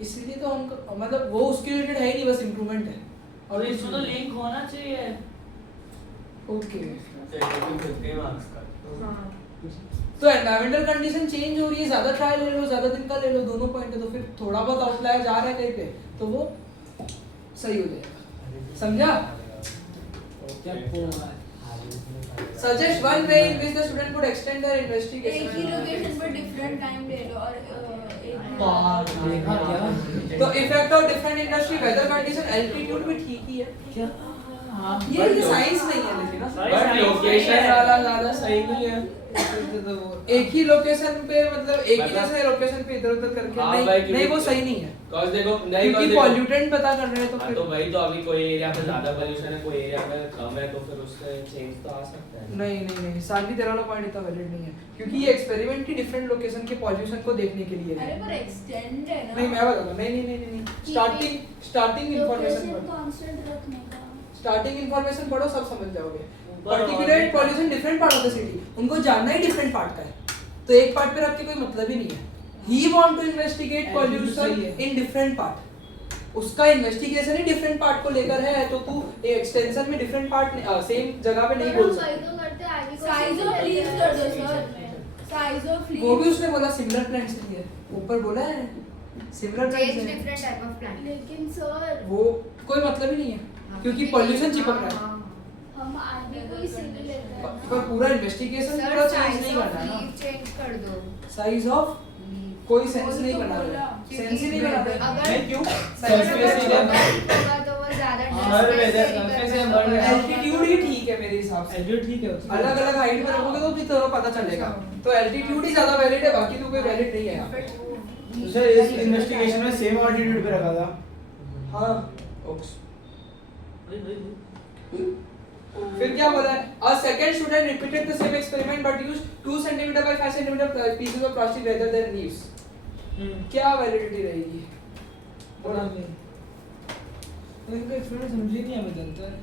इसलिए तो हम मतलब वो उसके रिलेटेड है ही नहीं, बस इंप्रूवमेंट है। और इसमें तो लिंक होना चाहिए। ओके मार्क्स का तो एनवायरमेंटल कंडीशन चेंज हो रही है, ज्यादा ट्रायल ले लो, ज्यादा दिन का ले लो, दोनों पॉइंट है, तो फिर थोड़ा बहुत आउटलायर जा रहा है कहीं पे तो वो सही हो जाएगा। समझा? Suggest one way in which the student could extend their investigation. एक ही लोकेशन पर डिफरेंट टाइम ले लो और देखा क्या? तो effect of different industry, weather condition, altitude भी ठीक ही है क्या? हाँ ये साइंस नहीं है लेकिन ना, बट लोकेशन वाला ज्यादा सही नहीं है। एक ही लोकेशन पे मतलब एक ही जैसे लोकेशन पे इधर उधर करके हाँ नहीं भाई, नहीं वो सही नहीं है, कॉज देखो नहीं क्योंकि पॉल्यूटेंट पता कर रहे हैं तो हाँ, फिर तो भाई तो अभी कोई एरिया पे ज्यादा पोल्यूशन है, कोई एरिया पे कम है, तो फिर उससे चेंज तो आ सकता है। नहीं नहीं नहीं सानवी तेरा वाला पॉइंट इतना वैलिड नहीं है, क्योंकि ये एक्सपेरिमेंट की डिफरेंट लोकेशन के पॉल्यूशन को देखने के लिए अरे है। पर एक्सटेंड है ना। नहीं मैं बताता हूं, नहीं स्टार्टिंग इंफॉर्मेशन कांस्टेंट रखने का। स्टार्टिंग इंफॉर्मेशन पढ़ो, सब समझ जाओगे। ऊपर particular pollution different part of the city, उनको जानना ही डिफरेंट पार्ट का है, तो एक पार्ट पे रख के कोई मतलब ही नहीं है। He want to investigate pollution in different part, उसका इन्वेस्टिगेशन ही डिफरेंट पार्ट को लेकर है, तो तू एक्सटेंशन में डिफरेंट पार्ट सेम जगह पे नहीं बोल सकता। साइज ऑफ लीव्स कर दो सर, साइज ऑफ लीव्स। वो भी उसने बोला सिमिलर प्लांट्स के लिए, ऊपर बोला है सिमिलर प्लांट्स है, डिफरेंट टाइप ऑफ प्लांट। लेकिन सर वो कोई मतलब ही नहीं है, क्योंकि पॉल्यूशन चिपक रहा है। हम आगे को ही सिंगल लेते हैं पर पूरा इन्वेस्टिगेशन पूरा चेंज नहीं करना है ना, चेंज कर दो। साइज ऑफ कोई सेंस नहीं बना रहा, सेंस ही नहीं बना रहा। अगर नहीं क्यों? सरफेस होगा तो वो ज्यादा हर वेदर सरफेस है, हर वेदर एल्टीट्यूड ही ठीक है मेरे हिसाब से, एल्टीट्यूड ठीक है, अलग अलग हाइट में रखोगे तो भी तो पता चलेगा, तो एल्टीट्यूड ही ज्यादा वैलिड है, बाकी तो कोई वैलिड नहीं है यहाँ पे। तो सर इस इन्वेस्टिगेशन में सेम ऑल्टीट्यूड पे रखा था। हाँ फिर क्या बोला है, a second student repeated the same experiment but used 2 cm by 5 cm pieces of plastic rather than leaves। क्या वैलिडिटी रहेगी? बोला नहीं, तो इनका एक्सपेरिमेंट समझ ही नहीं हमें जनता है,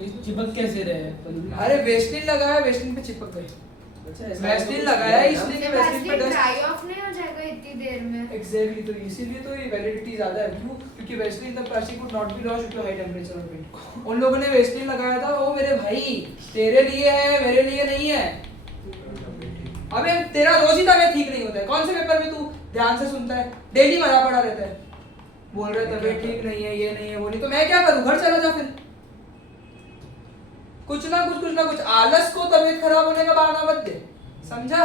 ये चिपक कैसे रहे? अरे वेस्टिन लगाया, वेस्टिन पे चिपक गए, वेस्टिन लगाया इसलिए कि वेस्टिन पे डस्ट ड्राई ऑफ नहीं हो जाएगा इतनी देर में। एग्जैक्टली, तो इसीलिए तो ये वैलिडिटी ज्यादा है। क्यों? क्योंकि waste in the plastic would not be lost due to high temperature और विंड। उन लोगों ने वेस्टिन लगाया था, वो मेरे भाई तेरे लिए है, मेरे लिए नहीं है। अबे तेरा रोज ही तबीयत ठीक नहीं होता है, कौन से पेपर में तू ध्यान से सुनता है? डेली मरा पड़ा रहता है, बोल रहे तबीयत ठीक नहीं है, ये नहीं है, वो नहीं, तो मैं क्या करूं? घर चला जा फिर। कुछ ना कुछ आलस को तबीयत खराब होने का बहाना मत दे, समझा?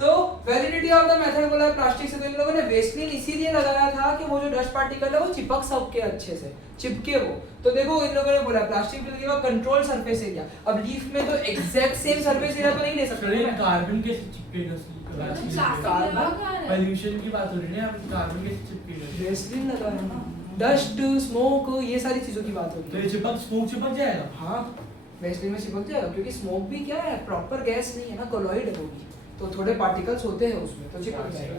तो वैलिडिटी ऑफ द मेथड बोला प्लास्टिक से, तो इन लोगों ने वेस्टलिन इसीलिए लगाया था कि वो जो डस्ट पार्टिकल है वो चिपक सके अच्छे से, चिपके वो। तो देखो इन लोगों ने बोला plastic will give a control surface area. अब लीफ में तो एग्जैक्ट सेम सरफेस एरिया तो नहीं ले सकते ना। कार्बन कैसे चिपकेगा? पोल्यूशन की बात हो रही है ना, कार्बन कैसे चिपकेगा? वेस्टलिन लगा है ना, डस्ट स्मोक ये सारी चीजों की बात होती तो है। ये स्मोक चिपक जाएगा। हाँ वेस्टलिन में चिपक जाएगा, क्योंकि स्मोक भी क्या है, प्रॉपर गैस नहीं है ना, कोलॉइड है वो भी, तो थोड़े पार्टिकल्स होते हैं उसमें, तो चिपक जाएगा।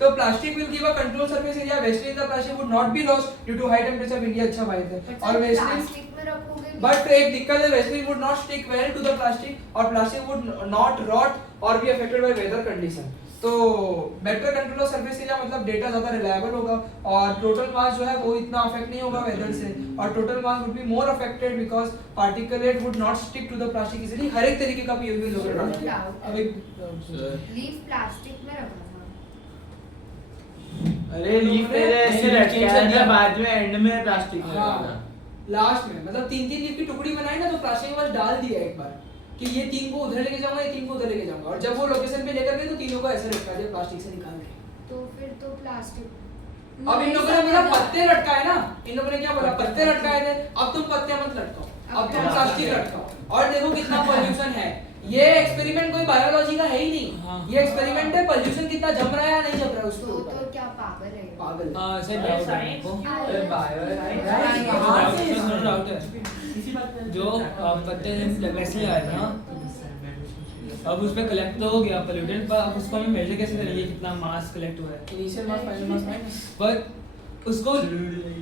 तो plastic will give a control surface area, Vaseline the plastic would not be lost due to high temperature wind. अच्छा बात है। और वेस्टलिन प्लास्टिक में रखोगे बट एक दिक्कत है, Vaseline would not stick well to the plastic और प्लास्टिक वुड नॉट रॉट और भी अफेक्टेड बाय वेदर कंडीशन। तो better control of surface area मतलब डेटा ज्यादा रिलायबल होगा और टोटल मास जो है वो इतना अफेक्ट नहीं होगा वेदर से, और total mass would be more affected because particulate would not stick to the plastic easily. हर एक तरीके का पीओवी लोग डालते हैं। अब एक लीफ प्लास्टिक में रखना था। अरे लीफ पे ऐसे लटका दिया, बाद में एंड में प्लास्टिक में हाँ, रखना। लास्ट में मतलब 3-3 लीफ की टुकड़ी बनाई ना तो प्लास्टिक में बस डाल दिया एक बार कि ये 3 को उधर लेके जाऊंगा, ये 3 को उधर लेके जाऊंगा, और जब वो लोकेशन पे लेकर गए तो तीनों को ऐसे लटका दिया प्लास्टिक से निकाल के। तो फिर तो प्लास्टिक अब इन लोगों ने बोला पत्ते लटकाए ना, इन लोगों ने क्या बोला पत्ते लटकाए थे, अब तुम पत्ते मत लटकाओ, अब तुम प्लास्टिक लटकाओ, और देखो कितना पोल्यूशन है। ये एक्सपेरिमेंट कोई बायोलॉजी का है ही नहीं, ये एक्सपेरिमेंट है पोल्यूशन कितना जम रहा है या नहीं जम रहा है उसको। तो क्या पागल है पागल हां सही अरे डाउट है जो पत्ते वैसे आए थे ना, अब उसमें कलेक्ट तो हो गया पोल्यूटेंट, पर अब उसको हमें मेजर कैसे करेंगे कितना मास कलेक्ट हुआ है? इनिशियल मास फाइनल मास माइनस, पर उसको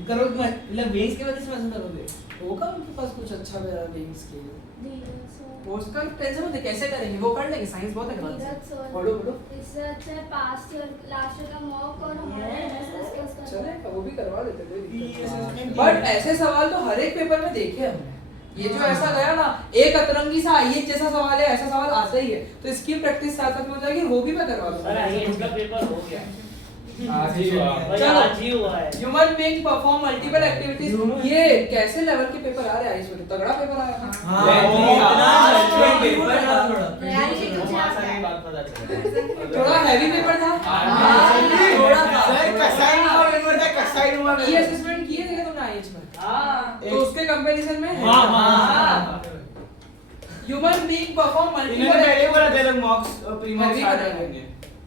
करो मतलब वेव्स के वजह से कैसे करोगे? होगा उनके पास कुछ अच्छा मेरा बेंग्स के लिए धीरज सर, वो उसका टेंशन मत ले, कैसे करेंगे वो कर लेंगे, साइंस बहुत धीरज एडवांस सर, है। बोलो बोलो इससे अच्छा है पास्ट ईयर लास्ट ईयर का मॉक और हमारा डिस्कस करना। चलेगा, वो भी करवा देते कोई दिक्कत नहीं। बट ऐसे सवाल तो हर एक पेपर में देखे हमने, ये जो ऐसा गया ना एक अतरंगी सा आईएएस जैसा सवाल है, ऐसा सवाल आता ही है, तो इसकी प्रैक्टिस साथ साथ में हो जाएगी, वो भी मैं करवा दूंगा। अरे आईएएस का पेपर हो गया आज ही हुआ। भाई चलो। आज ही हुआ है। Human being perform multiple activities, ये कैसे लेवल के पेपर आ रहे हैं इसमें? तगड़ा पेपर आया था। थोड़ा हैवी पेपर था। ये असेसमेंट किए थे तुमने आईएएस में? तो उसके कंपैरिजन में ह्यूमन बीइंग परफॉर्म मल्टीपल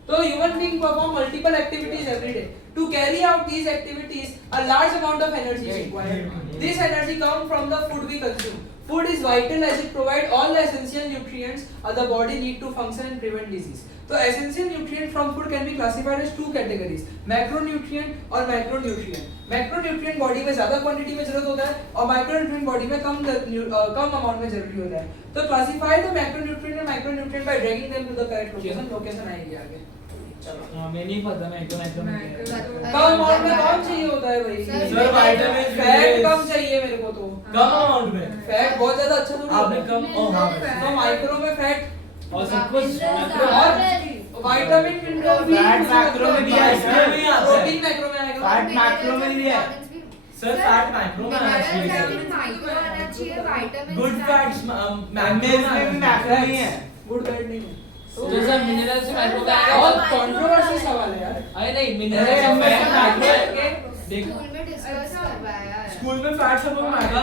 तो human being perform multiple activities every day. To carry out these activities, a large amount of energy is required. This energy comes from the food we consume. Food is vital as it provides all the essential nutrients the body need to function and prevent disease. So essential nutrient from food can be classified as two categories: macronutrient और micronutrient. Macronutrient body में ज्यादा quantity में जरूरत होता है और micronutrient body में कम amount में जरूरी होता है। तो classify the macronutrient and micronutrient by dragging them to the correct location आएगी आगे। हां मैं नहीं पता मैं एकदम कम अमाउंट में कौन चाहिए होता है भाई? सर विटामिन फैट कम चाहिए मेरे को, तो कम अमाउंट में फैट बहुत ज्यादा अच्छा तो आपने कम तो माइक्रो में फैट और सब कुछ और विटामिन मिनरल भी फैट मैक्रो में दिया है, इसमें भी आता है। प्रोटीन मैक्रो में आएगा। फैट मैक्रो में भी है। सर फैट मैक्रो में आना चाहिए। गुड फैट्स मैक्रो में भी मैक्रो ही है, गुड फैट नहीं है। तो सर मिनरल से माइक्रो का बहुत कंट्रोवर्सी सवाल है यार। अरे नहीं अरे, मिनरल से मैं मैक्रो स्कूल में डिस्कस करवाया है। स्कूल में फैट सब लोग मैक्रो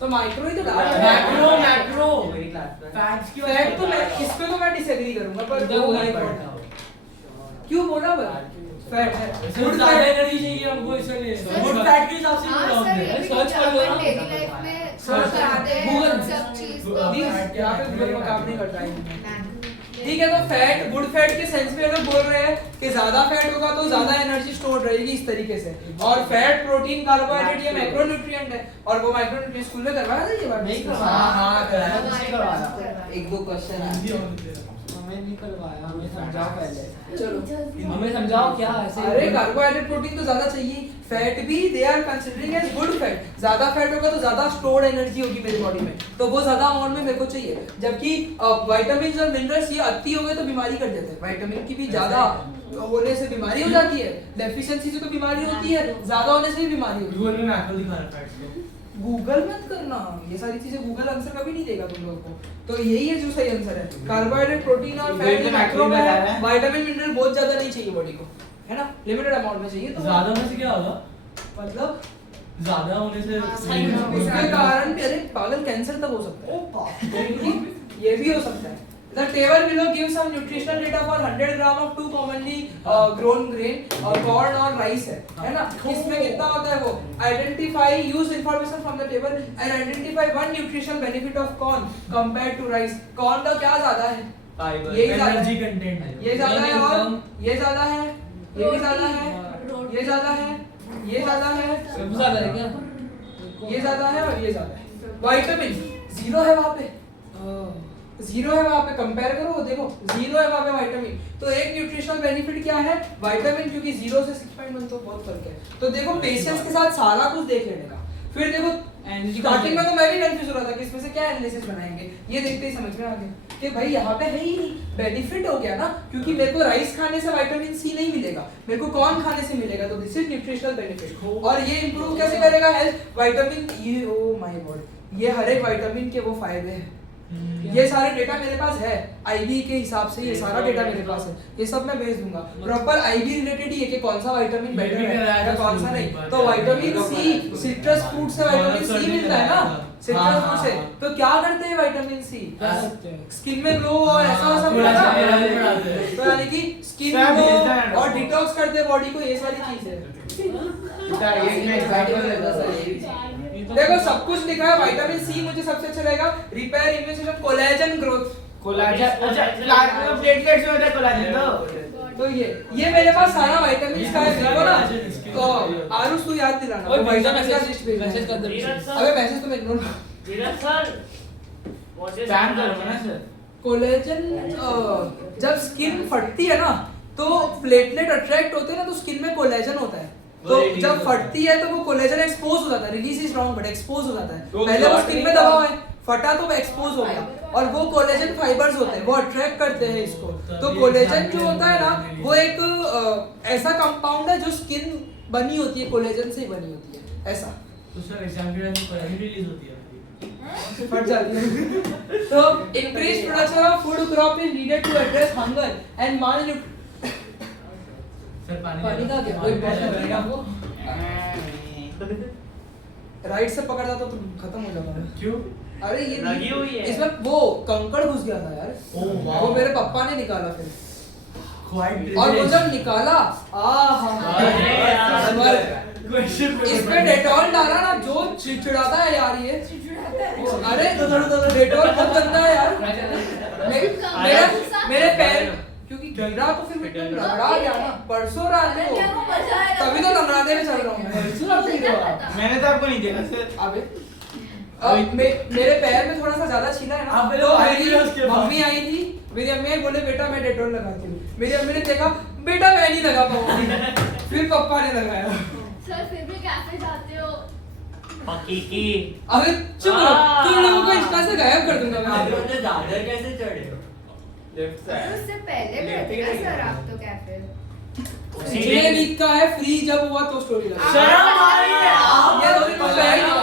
तो माइक्रो ही तो डाल मैक्रो मैक्रो मेरी क्लास में फैट्स की फैट तो मैं इस पे तो मैं डिसएग्री करूंगा, पर तो वो नहीं पढ़ता क्यों बोला बस फैट है गुड ज्यादा एनर्जी चाहिए हमको इसलिए गुड फैट के हिसाब से हाँ बोला सर, आपने ये भी सर्च कर लो ना। डेली लाइफ में सर्च करते हैं गूगल सब चीज को। यहाँ पे गूगल में काम नहीं करता है। ठीक है, तो फैट गुड फैट के सेंस में अगर बोल रहे हैं कि ज्यादा फैट होगा तो ज्यादा एनर्जी स्टोर रहेगी इस तरीके से, और फैट प्रोटीन कार्बोहाइड्रेट ये मैक्रोन्यूट्रिएंट है, और वो मैक्रोन्यूट्रिएंट स्कूल में करवाया था ये बात नहीं हां कराया एक दो क्वेश्चन हमें नहीं करवाया, हमें समझाओ पहले। चलो हमें समझाओ क्या ऐसे अरे कार्बोहाइड्रेट प्रोटीन तो ज्यादा चाहिए, फैट भी they are considering as good fat. ज्यादा फैट होगा तो ज्यादा स्टोर्ड एनर्जी होगी मेरी बॉडी में, तो वो ज्यादा अमाउंट में मेरे को चाहिए। जबकि विटामिन्स और मिनरल्स ये अति हो गए तो बीमारी कर देते हैं। विटामिन की भी ज्यादा होने से बीमारी हो जाती है, डेफिशिएंसी से तो बीमारी होती है, ज्यादा होने से भी बीमारी होती है। गूगल में मैक्रो दिखा रहा फैट्स को। गूगल मत करना, ये सारी चीजें गूगल आंसर कभी नहीं देगा तुम लोगों को। तो यही है जो सही आंसर है, कार्बोहाइड्रेट प्रोटीन और फैट जो मैक्रो में है, विटामिन मिनरल बहुत ज्यादा नहीं चाहिए बॉडी को, है ना, लिमिटेड अमाउंट में चाहिए। तो ज्यादा होने से क्या होगा? मतलब ज्यादा होने से उसके कारण अरे पागल कैंसर तक हो सकता है, ये भी हो सकता है। The table below gives some nutritional data for 100 gram of two commonly grown grain, corn और rice है ना। इसमें कितना होता है वो? Identify, use information from the table and identify one nutritional benefit of corn compared to rice. corn का क्या ज्यादा है? फाइबर यही ज्यादा एनर्जी है, कंटेंट है। ये ज्यादा है, और ये ज्यादा है, ये भी ज्यादा है, ये ज्यादा है, ये ज्यादा है, सब ज्यादा है क्या? ये ज्यादा है और ये ज्यादा है। विटामिन जीरो है वहाँ पे, जीरो है वहाँ पे, कंपेयर करो देखो जीरो है वहाँ पे विटामिन। तो एक न्यूट्रिशनल बेनिफिट क्या है विटामिन, क्योंकि 0 से 6.1 तो बहुत फर्क है। तो देखो पेशेंस के साथ सारा कुछ देख लेने का। फिर देखो स्टार्टिंग में तो मैं भी कंफ्यूज हो रहा था कि इसमें से क्या एनालिसिस बनाएंगे, ये देखते ही समझ में आ गया कि भाई यहाँ पे है ही नहीं, बेनिफिट हो गया ना, क्योंकि मेरे को राइस खाने से विटामिन सी नहीं मिलेगा, मेरे को कॉर्न खाने से मिलेगा। तो दिस इज न्यूट्रिशनल बेनिफिट। और ये इंप्रूव कैसे करेगा हेल्थ विटामिन, ये ओ माय गॉड, ये हर एक विटामिन के वो फायदे हैं। ये सारे डेटा मेरे पास है आईबी के हिसाब से, ये सारा डेटा मेरे पास है, ये सब मैं भेज दूंगा। प्रॉपर आईबी रिलेटेड ही है कि कौन सा विटामिन बेटर है या कौन सा नहीं। तो विटामिन सी, सिट्रस फ्रूट से विटामिन सी मिलता है ना, सिट्रस फ्रूट से। तो क्या करते हैं विटामिन सी, स्किन में ग्लो और ऐसा वैसा मिलता है, तो यानी कि स्किन ग्लो और डिटॉक्स करते हैं बॉडी को, ये सारी चीजें। देखो सब कुछ लिखा है। विटामिन सी मुझे सबसे अच्छा लगेगा, repair immune system, collagen growth, collagen, अच्छा प्लेटलेट्स में होता है कोलाजन। तो ये मेरे पास सारा विटामिन का है, देखो ना। तो आरुष तू याद दिलाना, वो विटामिन का लिस्ट भेजना। मैसेज कर दे। अबे मैसेज तो मैं इग्नोर कर, धीरज सर स्पैम करो ना सर। कोलेजन जब स्किन फटती है ना तो प्लेटलेट अट्रैक्ट होते हैं ना, तो स्किन में कोलेजन होता है। तो जब फटती है तो वो कोलेजन एक्सपोज हो जाता है, release is wrong but expose हो जाता है। पहले वो स्किन में दबा हुआ है, फटा तो वो एक्सपोज हो गया, और वो कोलेजन फाइबर्स होते हैं, वो अट्रैक्ट करते हैं इसको। तो कोलेजन जो होता है ना, वो एक ऐसा कंपाउंड है जो स्किन बनी होती है, कोलेजन से ही बनी होती है ऐसा। तो सर एग्जाम के टाइम कोलेजन रिलीज होती है, फट जाती है। तो increase production of food crop is needed to address hunger and malnutrition। Sir पानी का क्या कोई प्रश्न करेगा आपको? राइट से पकड़ा तो खत्म हो जाता है। क्यों? अरे ये लगी हुई है। इसमें वो कंकड़ घुस गया था यार। ओह वाह। वो मेरे पापा ने निकाला फिर, क्वाइट और वो जब निकाला क्वेश्चन इसमें डेटॉल डाला ना, जो चिड़चिड़ाता है यार ये। अरे डेटॉल बहुत गंदा है यार। मेरे पैर क्योंकि गिरा तो फिर मैं रगड़ा गया ना परसों रात को, तभी तो रगड़ाने में चल रहा हूँ। मैंने तो आपको नहीं देखा सर। अब मेरे पैर में थोड़ा सा ज्यादा छिला है ना, तो मेरी मम्मी आई थी, मेरी अम्मी बोले बेटा मैं डेटॉल लगाती हूँ। मेरी अम्मी ने देखा बेटा मैं नहीं लगा पाऊंगी, फिर पापा ने लगाया। सर फिर भी कैफे जाते हो? हकीकी। अबे चुप रहो, तुम लोगों को इंस्टा से गायब कर दूंगा मैं। आपने दादर कैसे चढ़े हो? उससे पहले गए थे ना सर आप तो कैफे? पिछले वीक का है, फ्री जब हुआ तो स्टोरी लगा। शर्म आ रही है। ये दो दिन पहले ही लगा।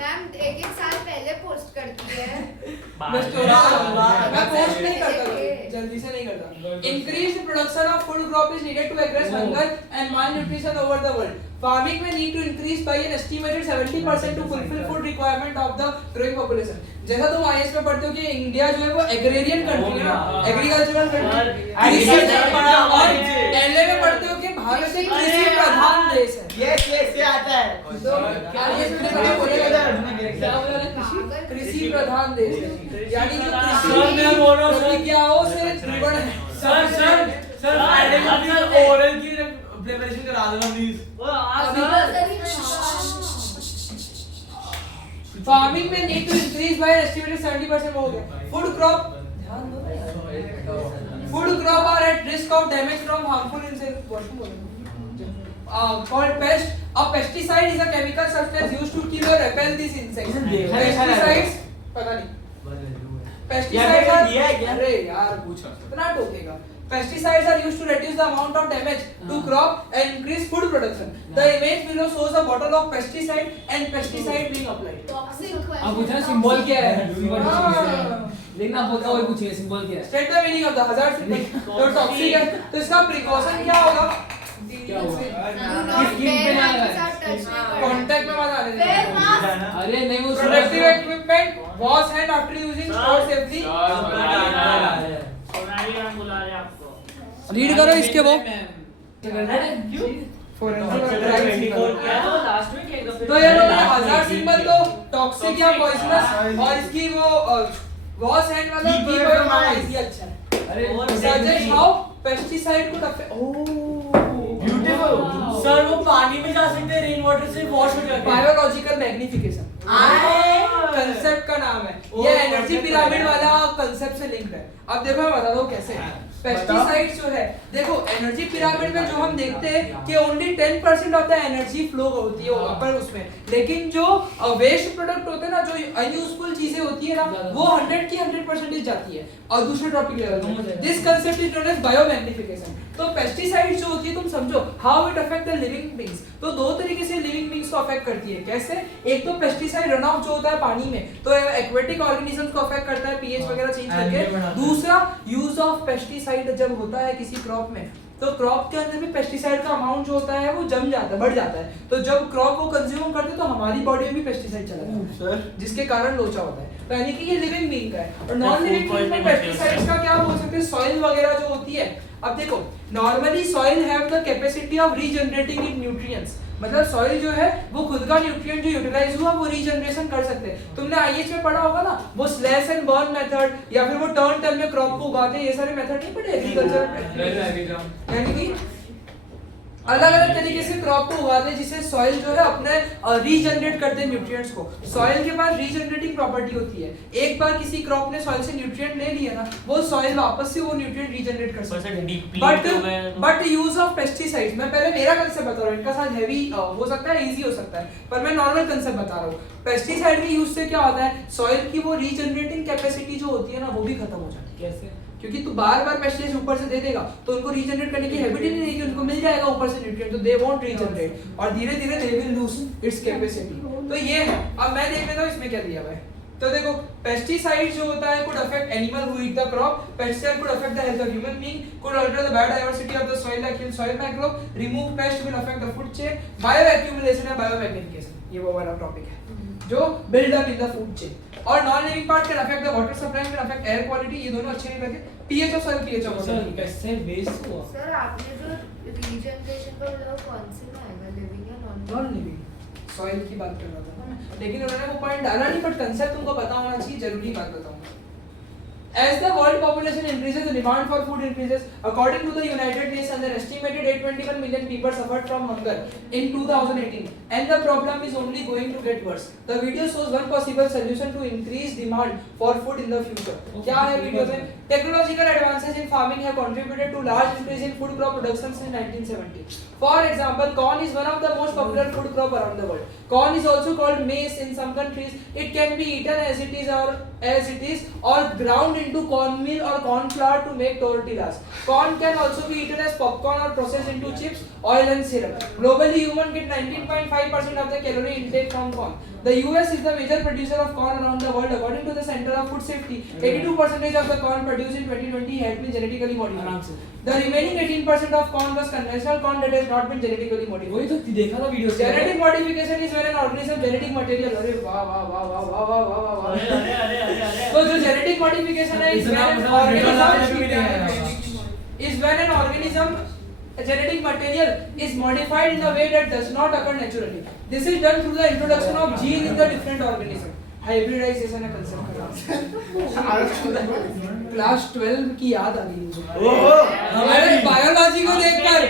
मैम एक साल पहले पोस्ट करती है। मैं स्टोरी मैं पोस्ट नहीं करता कभी, जल्दी से नहीं करता। Increase production of food crop is needed to address hunger and malnutrition over the world. Farming may need to increase by an estimated 70% to fulfill food requirement of the growing population। जैसा तुम IAS में पढ़ते हो कि India जो है वो agrarian country है ना, एग्रीकल्चरल कंट्री। और एलए में पढ़ते हो कि भारत एक कृषि प्रधान देश है। यस ये आता है। तो आईएएस में पढ़ा बोलेगा क्या बोला ना, कृषि प्रधान देश, यानी जो कृषि क्या हो से त्रिवर्ण है। सर ओरल की प्रिपरेशन करा देना प्लीज। फार्मिंग में need to increase by estimated 70% हो गया। फूड क्रॉप, ध्यान दो, food crop are at risk of damage from harmful insects called pest. A pesticide is a chemical substance used to kill or repel these insects. Pesticides पता नहीं। Pesticides are, अरे यार पूछो इतना टोकेगा। Pesticides are used to reduce the amount of damage to crop and increase food production. The image below shows a bottle of pesticide and pesticide being applied. Toxic आप पूछना symbol क्या है? देखना होगा वही पूछिए सिंबल क्या है? State the meaning of the hazard symbol. तो टॉक्सिक है, तो इसका प्रिकॉशन क्या होगा? क्या होगा? कांटेक्ट में मत आने देना। अरे नहीं वो Protective equipment, wash hand after using, store safely. Sonali ma'am बुला रहे हैं आपको। रीड करो इसके वो क्यों? तो ये लोग हजार सिंबल तो टॉक्सिक या पॉइजनस, और इसकी वो वॉश हैंड वाला की कोई अच्छा है। अरे suggest how pesticide could affect, beautiful. Sir वो पानी में जा सकते हैं, रेन वाटर से वॉश हो जाते हैं। Biological magnification. कंसेप्ट का नाम है ये, एनर्जी पिरामिड वाला कंसेप्ट से लिंक्ड है। अब देखो मैं बता दूं कैसे। पेस्टिसाइड्स जो है देखो, एनर्जी पिरामिड में जो हम देखते हैं कि only 10% of the energy flow होती है ऊपर उसमें, लेकिन जो वेस्ट प्रोडक्ट होते हैं ना, जो अनयूजफुल चीजें होती है ना, वो 100 की 100% जाती है। और दूसरे टॉपिक लेवल पे this concept is known as biomagnification. तो पेस्टिसाइड्स जो होती है, तुम समझो how it affect the living beings. तो दो तरीके से लिविंग बीइंग्स को अफेक्ट करती है। कैसे? एक तो पेस्टिसाइड रन ऑफ जो होता है पानी में, तो एक्वेटिक ऑर्गेनिजम्स को अफेक्ट करता है पीएच वगैरह चेंज करके। दूसरा, यूज ऑफ पेस्टिसाइड जब होता है किसी क्रॉप में, तो क्रॉप के अंदर भी पेस्टिसाइड का अमाउंट जो होता है वो जम जाता है, बढ़ जाता है। तो जब क्रॉप को कंज्यूम करते हैं तो हमारी बॉडी में भी पेस्टिसाइड चला जाता है, जिसके कारण लोचा होता है। तो यानी कि ये लिविंग बीइंग का है। और नॉन लिविंग बीइंग में पेस्टिसाइड्स का क्या बोल सकते हैं, सॉइल वगैरह जो होती है। अब देखो, normally soil have the capacity of regenerating it nutrients, मतलब सॉइल जो है वो खुद का न्यूट्रिएंट जो यूटिलाइज हुआ वो रीजनरेशन कर सकते हैं। तुमने आईएच में पढ़ा होगा ना, वो स्लैश एंड बर्न मेथड या फिर वो टर्न टाइम में क्रॉप को उगाते हैं, ये सारे मेथड नहीं पढ़े एग्रीकल्चर, यानी कि अलग अलग तरीके से क्रॉप को उगाते हैं जिससे सॉइल जो है अपने रीजनरेट करते हैं न्यूट्रिएंट्स को। सॉइल के पास रीजनरेटिंग प्रॉपर्टी होती है। एक बार किसी क्रॉप ने सॉइल से न्यूट्रिएंट ले लिया ना, वो सॉइल वापस से वो न्यूट्रिएंट रीजनरेट कर सकता है। बट यूज ऑफ पेस्टिसाइड्स, मैं पहले मेरा कंसेप्ट बता रहा हूँ, इनका साथ हैवी हो सकता है, इजी हो सकता है, पर मैं नॉर्मल कंसेप्ट बता रहा हूँ। पेस्टिसाइड के यूज से क्या होता है, सॉइल की वो रीजनरेटिंग कैपेसिटी जो होती है ना, वो भी खत्म हो जाती है। कैसे? क्योंकि तू बार बार पेस्टिसाइड ऊपर से दे देगा तो उनको रीजनरेट करने की हैबिट ही नहीं रहेगी, उनको मिल जाएगा ऊपर से न्यूट्रिएंट, तो दे वोंट रीजनरेट और धीरे धीरे they will lose its capacity. तो ये है। अब मैं देख लेता हूं इसमें क्या दिया हुआ है। तो देखो, पेस्टिसाइड जो होता है could affect animal who eat the crop, pesticide could affect the health of human being, could alter the biodiversity of the soil like in soil microbe, remove pest will affect the food chain, bioaccumulation या biomagnification, ये वो वाला topic है जो build up in the food chain. और non living part can affect the water supply, can affect air quality, ये दोनों अच्छे नहीं लगे। PH of soil, pH of water, कैसे वेस्ट हुआ सर आपने जो रीजनरेशन का बोला कौन से में आएगा, लिविंग या नॉन लिविंग? सॉइल की बात कर रहा था ना, लेकिन उन्होंने वो पॉइंट डाला नहीं, बट कंसेप्ट तुमको पता होना चाहिए, जरूरी बात बताऊंगा। As the world population increases, the demand for food increases. According to the United Nations, an estimated 821 million people suffered from hunger in 2018, and the problem is only going to get worse. The video shows one possible solution to increase demand for food in the future. क्या है video में? Technological advances in farming have contributed to large increase in food crop production since 1970. For example, corn is one of the most popular food crop around the world. Corn is also called maize in some countries. It can be eaten as it is or ground into cornmeal or corn flour to make tortillas. Corn can also be eaten as popcorn or processed into chips, oil and syrup. Globally, humans get 19.5% of the calorie intake from corn. The US is the major producer of corn around the world. According to the Center of Food Safety, 82% of the corn produced in 2020 had been genetically modified. The remaining 18% of corn was conventional corn that has not been genetically modified. वही तो देखा था video से। Genetic modification is when an organism genetic material, अरे वाह वाह वाह वाह वाह वाह वाह वाह वाह। तो जो genetic modification है, is when an organism genetic material is modified in a way that does not occur naturally. This is done through the introduction of gene in the different organism. Hybridization है concept। Class 12 की याद आ गई मुझे। अरे biology को देखकर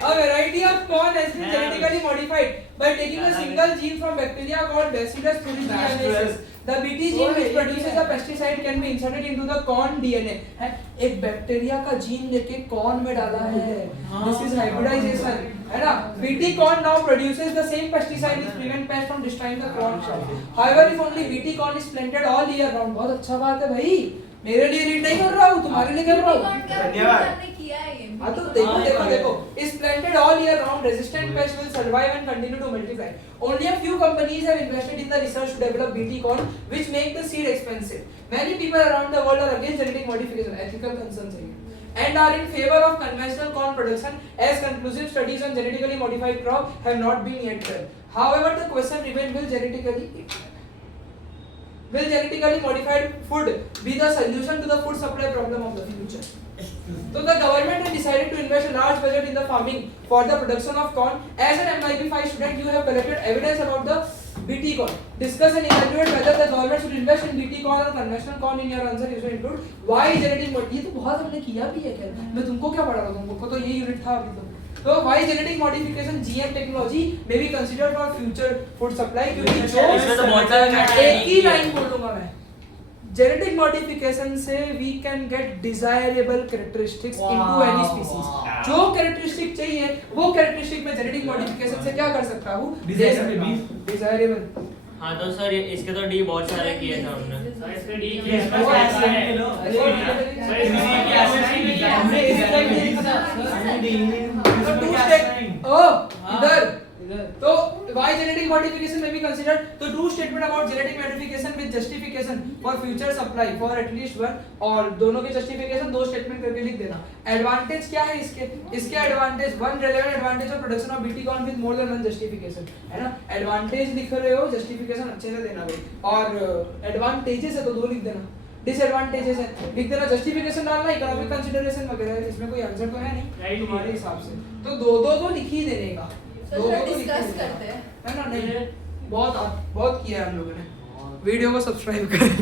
A variety of corn has been genetically modified by taking a single gene from bacteria called Bacillus thuringiensis. The Bt gene which produces a pesticide can be inserted into the corn DNA. एक bacteria का gene लेके corn में डाला है। This is hybridization, है ना? Bt corn now produces the same pesticide which prevent pests from destroying the corn crop. However, if only Bt corn is planted all year round, बहुत अच्छा बात है भाई। मेरे लिए रीड नहीं कर रहा हूँ, तुम्हारे लिए कर रहा हूँ। धन्यवाद। हाँ तो देखो is planted all year round, resistant pests will survive and continue to multiply. Only a few companies have invested in the research to develop Bt corn, which make the seed expensive. Many people around the world are against genetic modification, ethical concerns and are in favor of conventional corn production, as conclusive studies on genetically modified crop have not been yet done. However, the question remains, will genetically modified food be the solution to the food supply problem of the future? So the government has decided to invest a large budget in the farming for the production of corn. As an MIP5 student, you have collected evidence about the Bt corn. Discuss and evaluate whether the government should invest in Bt corn or conventional corn. In your answer, you should include why genetic mod. ये तो बहुत हमने किया भी है क्या? मैं तुमको क्या पढ़ा रहा हूँ? तुमको तो ये यूनिट था अभी तो। तो why genetic modification GM technology may be considered for future food supply, क्योंकि जो इसमें तो बहुत सारा एक ही लाइन बोलूंगा मैं, जेनेटिक मॉडिफिकेशन से we can get desirable characteristics into any species. जो कैरेक्टरिस्टिक चाहिए वो कैरेक्टरिस्टिक में जेनेटिक मॉडिफिकेशन से क्या कर सकता हूँ, डिजायरेबल। हाँ तो सर इसके तो डी बहुत सारे किए थे हमने। सर इसके डी के हमने इस टाइम तो टू स्टेट इधर तो why genetic modification may be considered, तो two statement about genetic modification with justification for future supply for at least one, और दोनों के justification दो statement करके लिख देना। Advantage क्या है इसके advantage, one relevant advantage of production of BT corn with more than one justification, है ना। advantage लिख रहे हो, justification अच्छे से देना भाई, और advantages है तो दो लिख देना, डिसएडवांटेजेस है लिख देना, जस्टिफिकेशन डालना, इकोनॉमिक कंसीडरेशन वगैरह, इसमें कोई आंसर तो है नहीं तुम्हारे हिसाब से, तो दो तो लिख ही देने का, दो डिस्कस करते हैं, है ना। नहीं बहुत किया है हम लोगों ने। वीडियो को सब्सक्राइब करें।